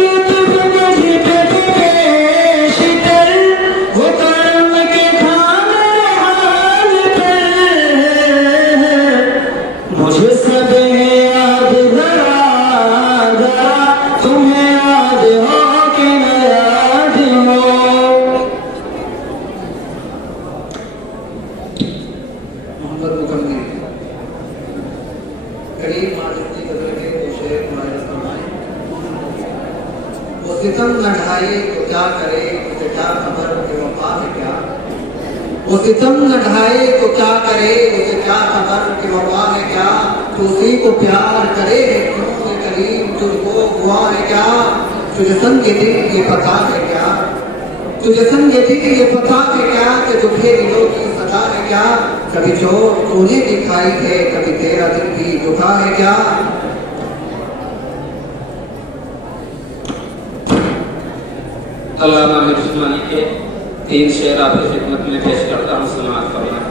ستم نہ ڈھائے تو کیا کرے اسے کیا خبر کہ وفا ہے کیا، وہ ستم نہ ڈھائے تو کیا کرے اسے کیا خبر کہ وفا ہے کیا، تو اسی کو پیار کرے کیوں کریم تجھ کو ہوا ہے کیا، تجھے سنگ دل یہ پتا ہے کیا، تجھے سنگ دل یہ پتا ہے کیا کہ دکھے دلوں کی سزا ہے کیا، کبھی چوٹ تو نے دکھائی ہے کبھی تیرا دل بھی دکھا ہے کیا۔ علامہ امیر عثمانی کے 3 شعر آپ کی خدمت میں پیش کرتا ہوں، سماعت فرمائیں۔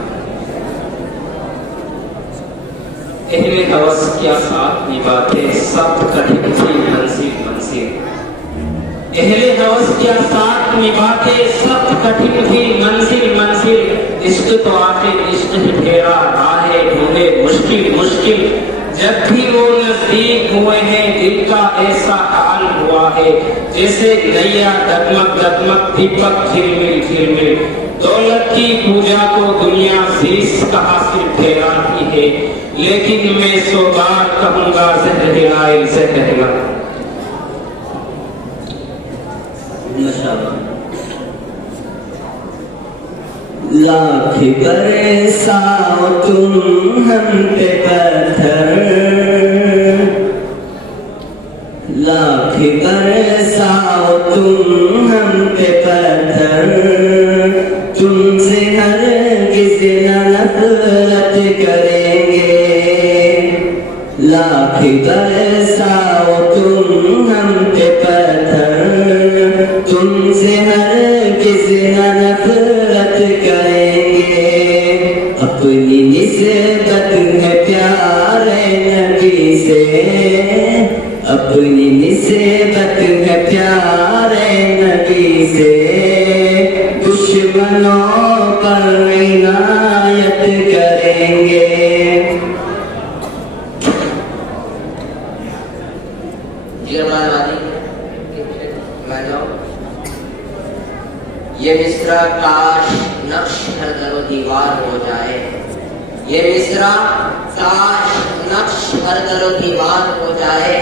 اہل ہوس کیا ساتھ نبھاتے سب کٹھن تھی منزل منزل، اہل ہوس کیا ساتھ نبھاتے سب کٹھن تھی منزل منزل، عشق تو آخر عشق ہی پھیرا راہ ڈھونڈے مشکل مشکل، جب بھی وہ نزدیک ہوئے ہیں دل کا ایسا حال ہوا ہے جیسے نیا ڈگمگ ڈگمگ دیپک جھلمل جھلمل، دولت کی پوجا کو دنیا زیست کا حاصل ٹھہراتی ہے، لیکن میں 100 بار کہوں گا زہر ہلائے زہر ہلائے۔ لاکھ برساؤ تم ہم پہ پتھر، لاکھ برساؤ تم ہم پہ پتھر، تم سے ہرگز نہ نفرت کریں گے، لاکھ برساؤ تم ہم پہ پتھر، تم سے ہرگز نہ نفرت کریں گے، اپنی نسبت ہے پیارے نبی سے، اپنی نسبت ہے پیارے نبی سے، دشمنوں پر عنایت کریں گے۔ یہ مصرع کاش نقش ہر در و دیوار ہو جائے، یہ مصرع کاش نقش ہر در و دیوار ہو جائے،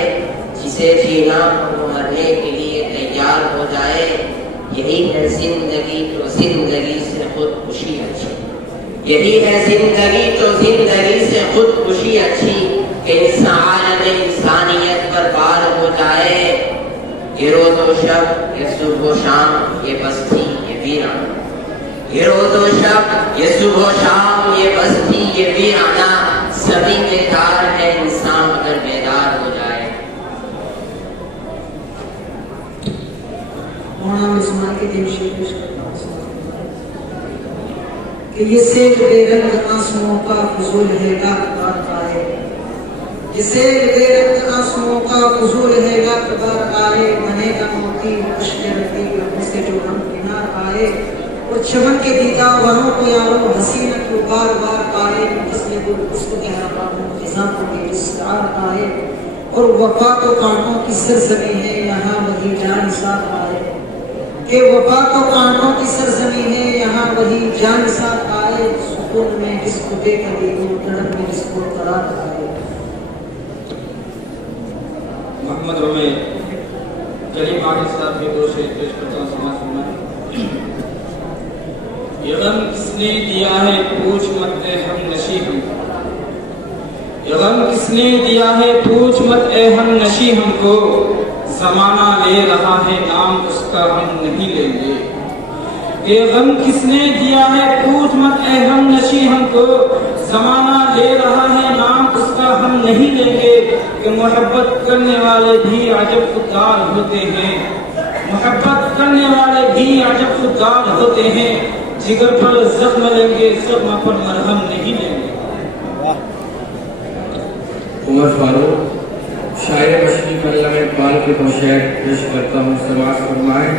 جسے جینا وہ مرنے کے لیے تیار ہو جائے، یہی ہے زندگی تو زندگی سے خودکشی اچھی، یہی ہے زندگی تو زندگی سے خودکشی اچھی، کہ عالم انسانیت برباد ہو جائے، یہ روز و شب یہ صبح و شام یہ بستی یہ ویرانہ، یہ روز و شب یہ صبح و شام یہ بستی یہ ویرانہ، سبھی بیدار ہے انسان اگر بیدار ہو جائے۔ مولانا عثمان کے دل شیر پیش کرتا ہوں کہ یہ سیل بے رنگ آنسوؤں کا فضول ہے لاکھ آئے، یہ سیل بے رنگ آنسوؤں کا فضول ہے لاکھ بار آئے، بنے گا موتی اشکرتی لبوں سے جو ہم کنار آئے، اور چمن کے دیداروں کو یاروں حسینہ کو بار بار آئے، جس نے گل اس کو کہہ ہوں خزاں کو بھی اسرار آئے، اور وفا تو کانٹوں کی سرزمین ہے یہاں وہی جان ساتھ آئے، کہ وفا تو کانٹوں کی سرزمین ہے یہاں وہی جان ساتھ آئے، سکون میں جس کو بے کبھی ہو تڑپ میں جس کو قرار آئے۔ محمد رمے کریم عاقل صاحب کے دو شعر پیش کرتا ہوں، سماعت فرمائیں۔ یہ غم کس نے دیا ہے پوچھ مت اے ہم نشی ہم، یہ غم کس نے دیا ہے پوچھ مت اے ہم نشی ہم کو، زمانہ لے رہا ہے نام اس کا ہم نہیں لیں گے، یہ غم کس نے دیا ہے پوچھ مت اے ہم نشی ہم کو، زمانہ لے رہا ہے نام اس کا ہم نہیں لیں گے، کہ محبت کرنے والے بھی عجب خوددار ہوتے ہیں، محبت کرنے والے بھی عجب خوددار ہوتے ہیں، جگر پر زخم لیں گے صدمہ پر مرہم نہیں لیں گے۔ عمر فاروق شاعر مشرق علامہ اقبال کے دو شعر پیش کرتا ہوں، سماعت فرمائیں۔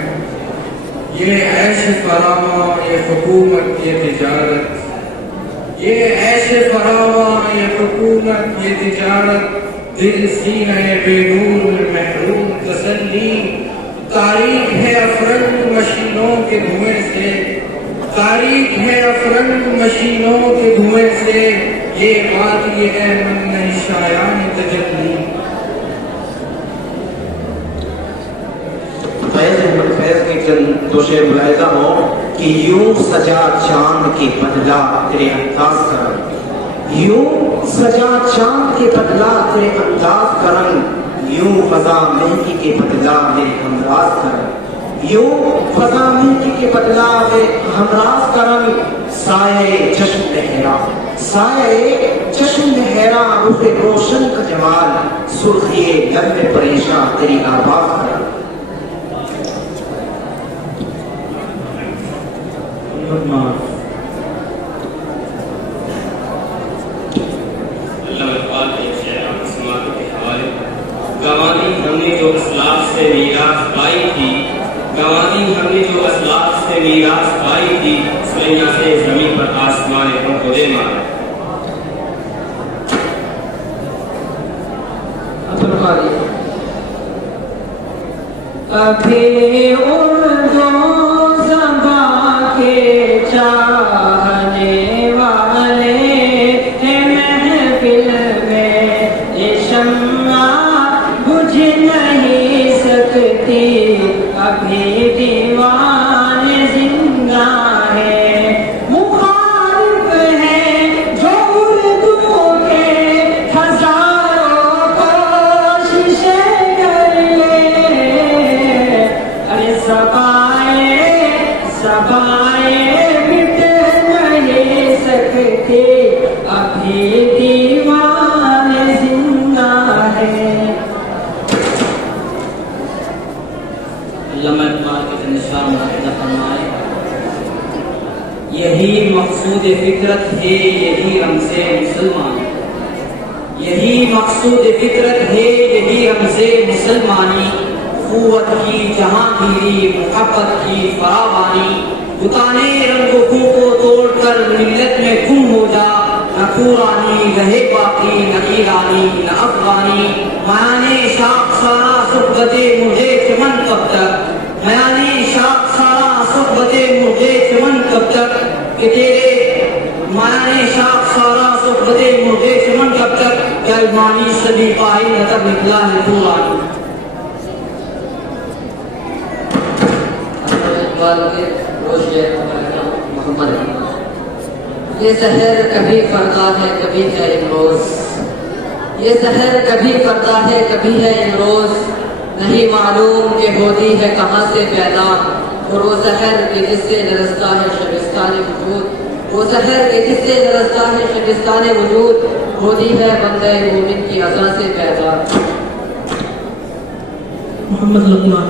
یہ عیش فراواں یہ حکومت یہ تجارت، یہ عیش فراواں یہ حکومت یہ تجارت، دل سینہ بے نور میں محروم تسلی، تاریخ ہے افرنگ مشینوں کے دھوئیں سے، تاریخ ہے افرنگ مشینوں کے دھوئیں سے، یہ بات یہ ہے من نہیں شایان تجلی۔ فیض کے چند دو شعر ملاحظہ ہوں کہ یوں سجا چاند کے بدلا تیرے انداز کا رنگ، یوں سجا چاند کے بدلا تیرے انداز کا رنگ، یوں فضا مہندی کے بدلا میرے ہمراز کا رنگ، یوں فضا مہندی کے بدلا میرے ہمراز کا رنگ، سایہ چشم لہرا سایہ چشم لہرا روح روشن کا جمال، سرخیے لب میں پریشاں تیری آواز کا رنگ۔ علامہ اقبال کے شعر آپ سماعت کے حوالے، گوانی ہم نے جو اسلاف سے میراث پائی تھی، گوانی ہم نے جو اسلاف سے میراث پائی تھی، سوئیاں سے زمین پر آسمان ہم کو دے مارا۔ ابھی اردو زبان کے چاہنے والے ہیں محفل میں، یہ شمع بجھ نہیں سکتی، ابھی دیوان زندہ ہے، مخالف ہے جو اردو کے ہزاروں کوششیں کر لے، ارے سبائے مٹ نہیں سکتے، ابھی دیوان زندہ ہے۔ علامہ اقبال کے نشان ملاحظہ فرمائے، یہی مقصود فطرت ہے یہی رمز مسلمانی، یہی مقصود فطرت ہے یہی رمز مسلمانی، قوت کی جہانگیری محبت کی فراوانی، بتانے رنگ و خوں کو توڑ کر ملت میں گم ہو جا، نہ پورانی رہے باقی نہ ایرانی نہ افغانی، میانے شاخ سارا صحبت مجھے چمن کب تک، میانے شاخ سارا صحبت مجھے چمن کب تک، کہ تیرے میانے شاخ سارا صحبت مجھے چمن کب تک، کیا ایمانی صدی پائی نہ تب نکلا ہے پورانی۔ محمد یہ زہر کبھی فردا ہے کبھی ہے امروز، یہ زہر کبھی فردا ہے کبھی ہے امروز، نہیں معلوم کہ ہوتی ہے کہاں سے پیدا، اور وہ زہر کہ جس سے نرستا ہے شبستان وجود، وہ زہر کہ جس سے نرستا ہے شبستان وجود، ہوتی ہے بندہ مومن کی عزا سے پیدا۔ محمد لقمان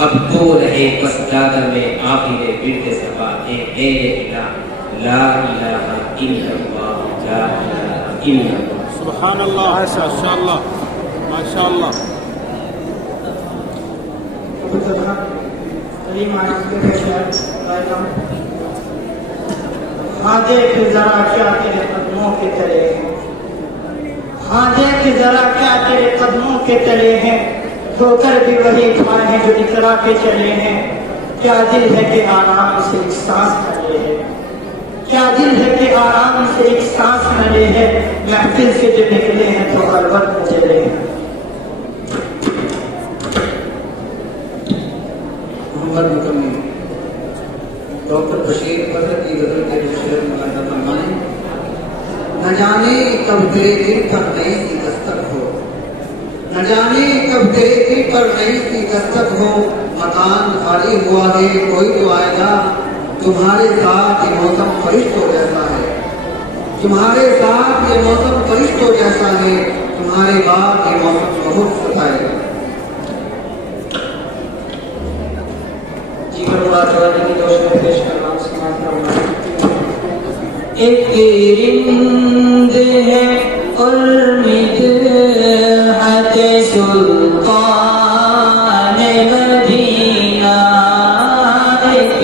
اب تو رہے بس دادا میں آخر برد صفا اے الہ لا الہ الا اللہ لا الہ الا اللہ. سبحان اللہ ماشاء اللہ ماشاء اللہ. ہاں دیکھ ذرا کیا تیرے قدموں کے تلے ہیں، ہاں دیکھ ذرا کیا تیرے قدموں کے تلے ہیں، دھو کر بھی وہی کھائے ہیں جو دکھلا کے چلے ہیں. کیا دل ہے کہ آرام سے ایک سانس نہ لے ہے، کیا دل ہے کہ آرام سے ایک سانس نہ لے ہے، محفل سے جو نکلے ہیں تو خلوت میں چلے ہیں. محمد مکمل ڈاکٹر بشیر بدر کی غزل کے جو شعر ملاحظہ فرمائیں. نہ جانے کب تیرے دل پر نئی سی دستک ہو، نہ جانے کب تیرے دل پر نئی سی دستک ہو. مکان خالی ہوا ہے کوئی تو آئے گا، تمہارے ساتھ یہ موسم فرشتوں جیسا ہے، تمہارے ساتھ یہ موسم فرشتوں جیسا ہے، تمہارے بعد یہ موسم بہت ستائے گا. ایک رند ہے اور مدحت سلطان مدینہ، ایک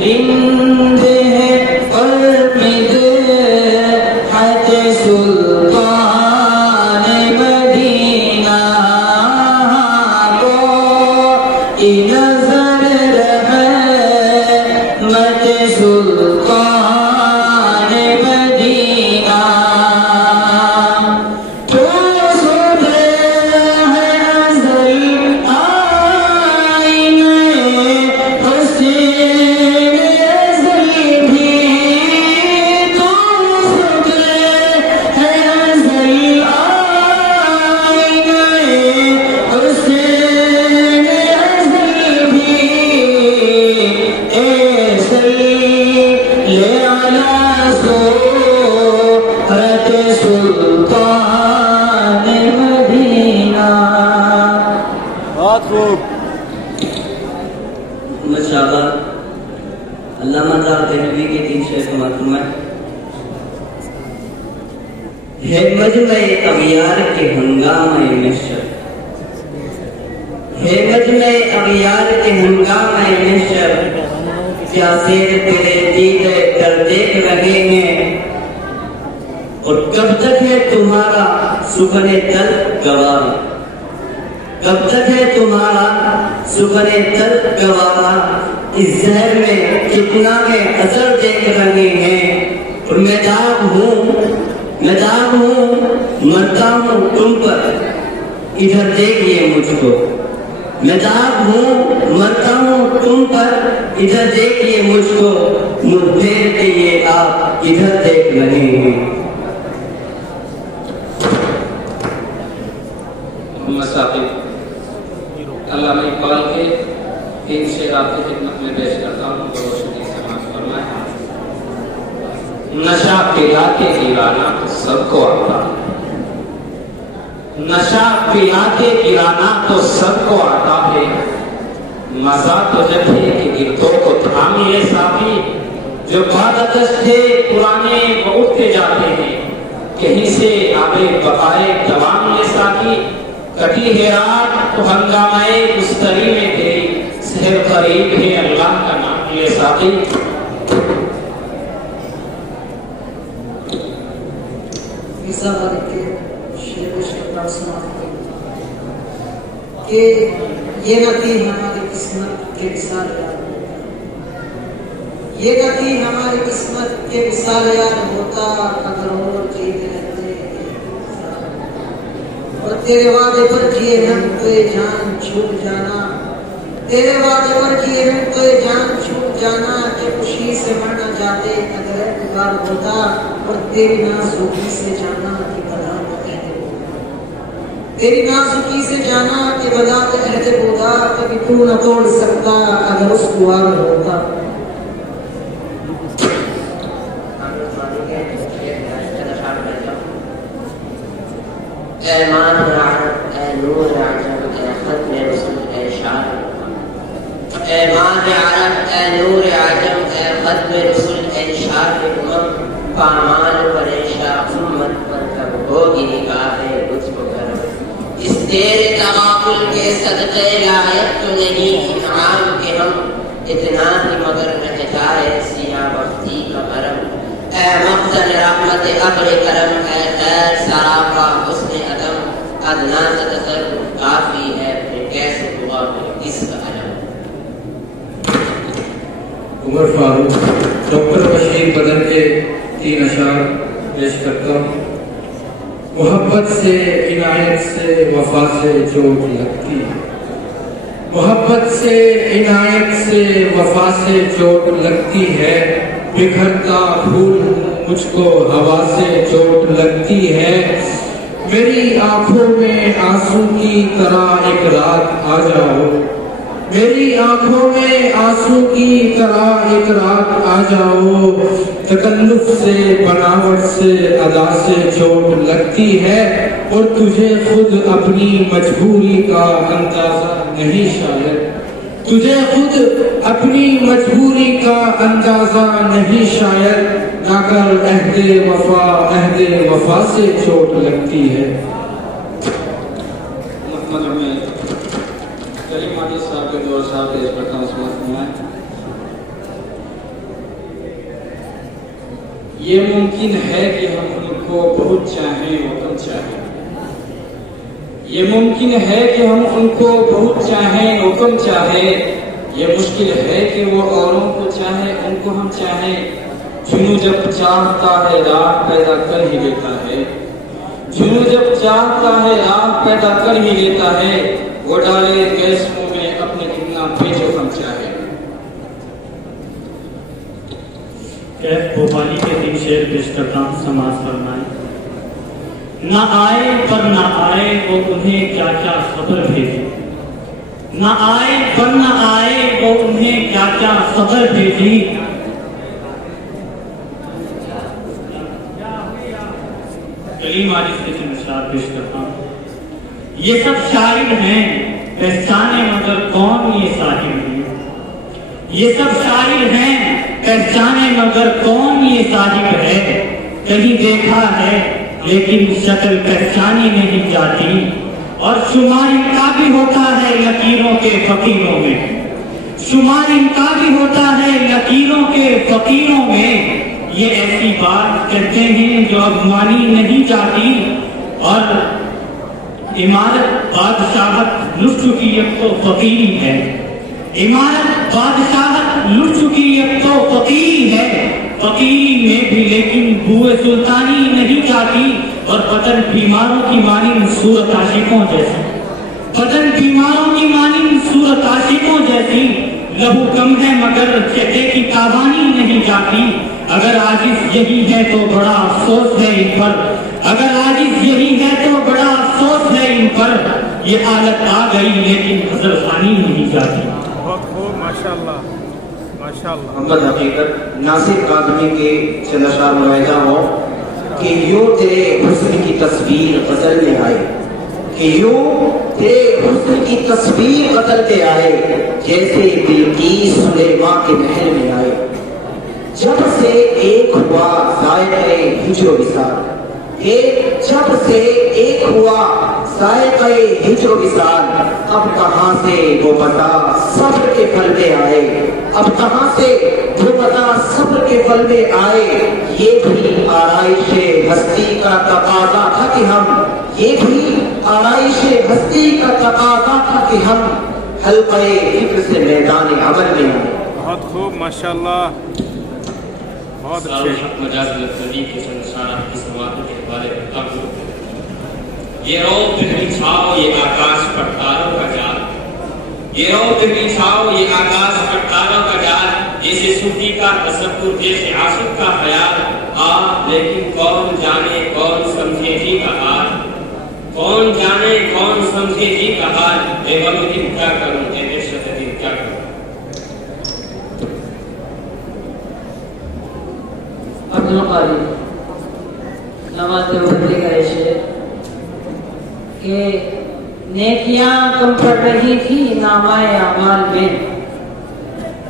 رند ہے اور مدحت سلطان مدینہ کو نظر رحمت سلطان مدینہ. تو صبح ہے ازل آئینہ حسین ازل بھی، تو صبح ہے ازل آئینہ حسین ازل بھی. اے صلی علی صورت سلطان مدینہ. بہت خوب. مشابہ علامہ صاحب دہلوی کے 3 شعر سماعت فرمائیں. ہے مجمع اغیار کے ہنگامہ محشر، ہے مجمع اغیار کے ہنگامہ محشر، کیا سیر تیرے دیدے کر دیکھ رہے ہیں. اور کب تک ہے تمہارا سخن تل گوارا، کب تک ہے تمہارا سخن تل گوارا. اس زہر میں کتنا ہے اثر دیکھ رہے ہیں. اور میں داغ ہوں مرتا ہوں تم پر، ادھر دیکھیے مجھ کو. میں داغ ہوں مرتا ہوں تم پر، ادھر دیکھیے مجھ کو. منہ پھیر کے یہ آپ ادھر دیکھ رہے ہیں. محمد ثاقب علامہ اقبال کے 3 شعر آپ کی خدمت میں پیش کرتا ہوں. روشنی سماعت فرمائیں. نشہ پلا کے گرانا تو سب کو آتا، نشہ پلا کے گرانا تو سب کو آتا ہے. مزہ تو جب ہے کہ گردوں کو تھامیے ساقی، جو بادتش تھے پرانے وہ اٹھتے جاتے ہیں. کہیں سے آبے بقائے دوام لے ساقی، کٹی ہے رات تو ہنگامہ مستری میں تیری، سحر قریب ہے اللہ کا نام لے ساقی. کہ یہ نہ تھی ہماری قسمت کے وصال یار، یہ نہ تھی ہماری قسمت کے وصال یار ہوتا، اگر اور جیت رہتے. اور تیرے وعدے پر کیے ہم تو یہ جان چھوٹ جانا، تیرے وعدے پر کیے ہم تو یہ جان چھوٹ جانا. کہ خوشی سے مرنا جاتے اگر اعتبار ہوتا، اور تیری نازکی سے جانا کہ بدات عہد ہوتا، تیری نازکی سے جانا کہ بدات عہد ہوتا. کبھی تو نہ توڑ سکتا اگر اس کو وار ہوتا. اے مان راحت، اے نور عجب، اے ختم رسل، اے شاعر. اے ماہ عرب، اے نور عجم، اے ختم رسول، اے شاہ امم، پامال پریشا امت پر کب ہوگی نگاہ لطف و کرم؟ اس تیرے تغافل کے صدقے لائق تو نہیں انعام کے ہم، اتنا ہی مگر رہ جائے سیاہ بختی کا کرم۔ اے مخزن رحمت ابر کرم، اے خیر سراپا حسن عدم، ادنا سے تصرف کافی ہے، پھر کیسے ہوا اس کا علم؟ عمر فاروق ڈاکٹر بشیر بدر کے 3 اشعار پیش کرتا ہوں۔ محبت سے عنایت سے وفا سے چوٹ لگتی ہے، محبت سے عنایت سے وفا سے چوٹ لگتی ہے، بکھرتا پھول مجھ کو ہوا سے چوٹ لگتی ہے، میری آنکھوں میں آنسو کی طرح ایک رات آ جاؤ، میری آنکھوں میں آنسو کی طرح ایک رات آ جاؤ، تکلف سے بناوٹ سے ادا سے چوٹ لگتی ہے، اور تجھے خود اپنی مجبوری کا اندازہ نہیں شاید، تجھے خود اپنی مجبوری کا اندازہ نہیں شاید، نہ کر عہد وفا سے چوٹ لگتی ہے۔ صاحب کے دور صاحب پیش کرتا ہوں سمجھ میں۔ یہ ممکن ہے کہ ہم ان کو بہت چاہیں وہ کم چاہیں، یہ ممکن ہے کہ ہم ان کو بہت چاہیں وہ کم چاہیں، یہ مشکل ہے کہ وہ اوروں کو چاہیں ان کو ہم چاہیں، جنوں جب چاہتا ہے راہ پیدا کر ہی لیتا ہے، جنوں جب چاہتا ہے راہ پیدا کر ہی لیتا ہے، وہ ڈالے گیس میں اپنے کتنا بھیجو ہم چاہے۔ کیف بھوپالی کے 3 شعر پیش کرتا ہوں، سماعت فرمائیں۔ نہ آئے پر نہ آئے وہ انہیں کیا کیا خبر بھیجی، نہ آئے پر نہ آئے وہ انہیں کیا کیا خبر بھیجی، کلیم عارف کے اشعار پیش کرتا ہوں۔ یہ سب شاعر ہیں پہچانے مگر کون یہ صاحب ہے، یہ سب شاعر ہیں پہچانے مگر کون یہ صاحب ہے، کہیں دیکھا ہے لیکن شکل پہچانی نہیں جاتی، اور شمار ان کا بھی ہوتا ہے لکیروں کے فقیروں میں، شمار ان کا بھی ہوتا ہے لکیروں کے فقیروں میں، یہ ایسی بات کہتے ہیں جو اب مانی نہیں جاتی، اور عمارت بادشاہت لٹ چکی اب تو فقیری ہے، عمارت بادشاہت لٹ چکی اب تو فقیری ہے، فقیری میں بھی لیکن بوئے سلطانی نہیں جاتی، اور بدن بیماروں کی مانند صورت عاشقوں جیسی، بدن بیماروں کی مانند صورت عاشقوں جیسی، لہو کم ہے مگر چہرے کی تابانی نہیں جاتی، اگر عاجز یہی ہے تو بڑا افسوس ہے ان پر، اگر عاجز یہی ہے تو بڑا افسوس ہے ان پر، یہ حالت آ گئی لیکن حضر خانی نہیں جاتی۔ بہت خوب، ماشاءاللہ ماشاءاللہ۔ محمد حقیقت ناصر کاظمی کے چند اشعار ملاحظہ ہو کہ یوں تیرے حسن کی تصویر غزل میں آئے، کہ یوں تیرے حسن کی تصویر غزل میں آئے، جیسے بلقیس سلیمان کے محل میں آئے، جب سے ایک ہوا ذائقہ ہجر و وصال، جب سے ایک ہوا ذائقہ ہجر و وصال، اب کہاں سے وہ بتا صبر کے پھل میں آئے، اب کہاں سے وہ بتا صبر کے پھل میں آئے، یہ بھی آرائش ہستی کا تقاضا تھا کہ ہم، یہ بھی آرائش ہستی کا تقاضا تھا کہ ہم حلقہ فکر سے میدان عمل میں آئے۔ بہت خوب، ماشاءاللہ، بہت اچھے۔ مجاز النبی کے سنسارہ کی سماعت کے بارے میں کرتا ہوں۔ یہ رو پھر چھاؤ یہ آکاش پر تاروں کا جال، یہ رو پھر چھاؤ یہ آکاش پر تاروں کا جال، جیسے صوفی کا تصور جیسے عاشق کا خیال، لیکن کون جانے کون سمجھے جی کا حال، کون جانے کون سمجھے جی کا حال، اے غم دل کیا کروں اے وحشت دل کیا کروں۔ عبدالقادر نواز دیوبندی کا شعر کہ نیکیاں کم پڑ رہی تھی نامہ اعمال میں،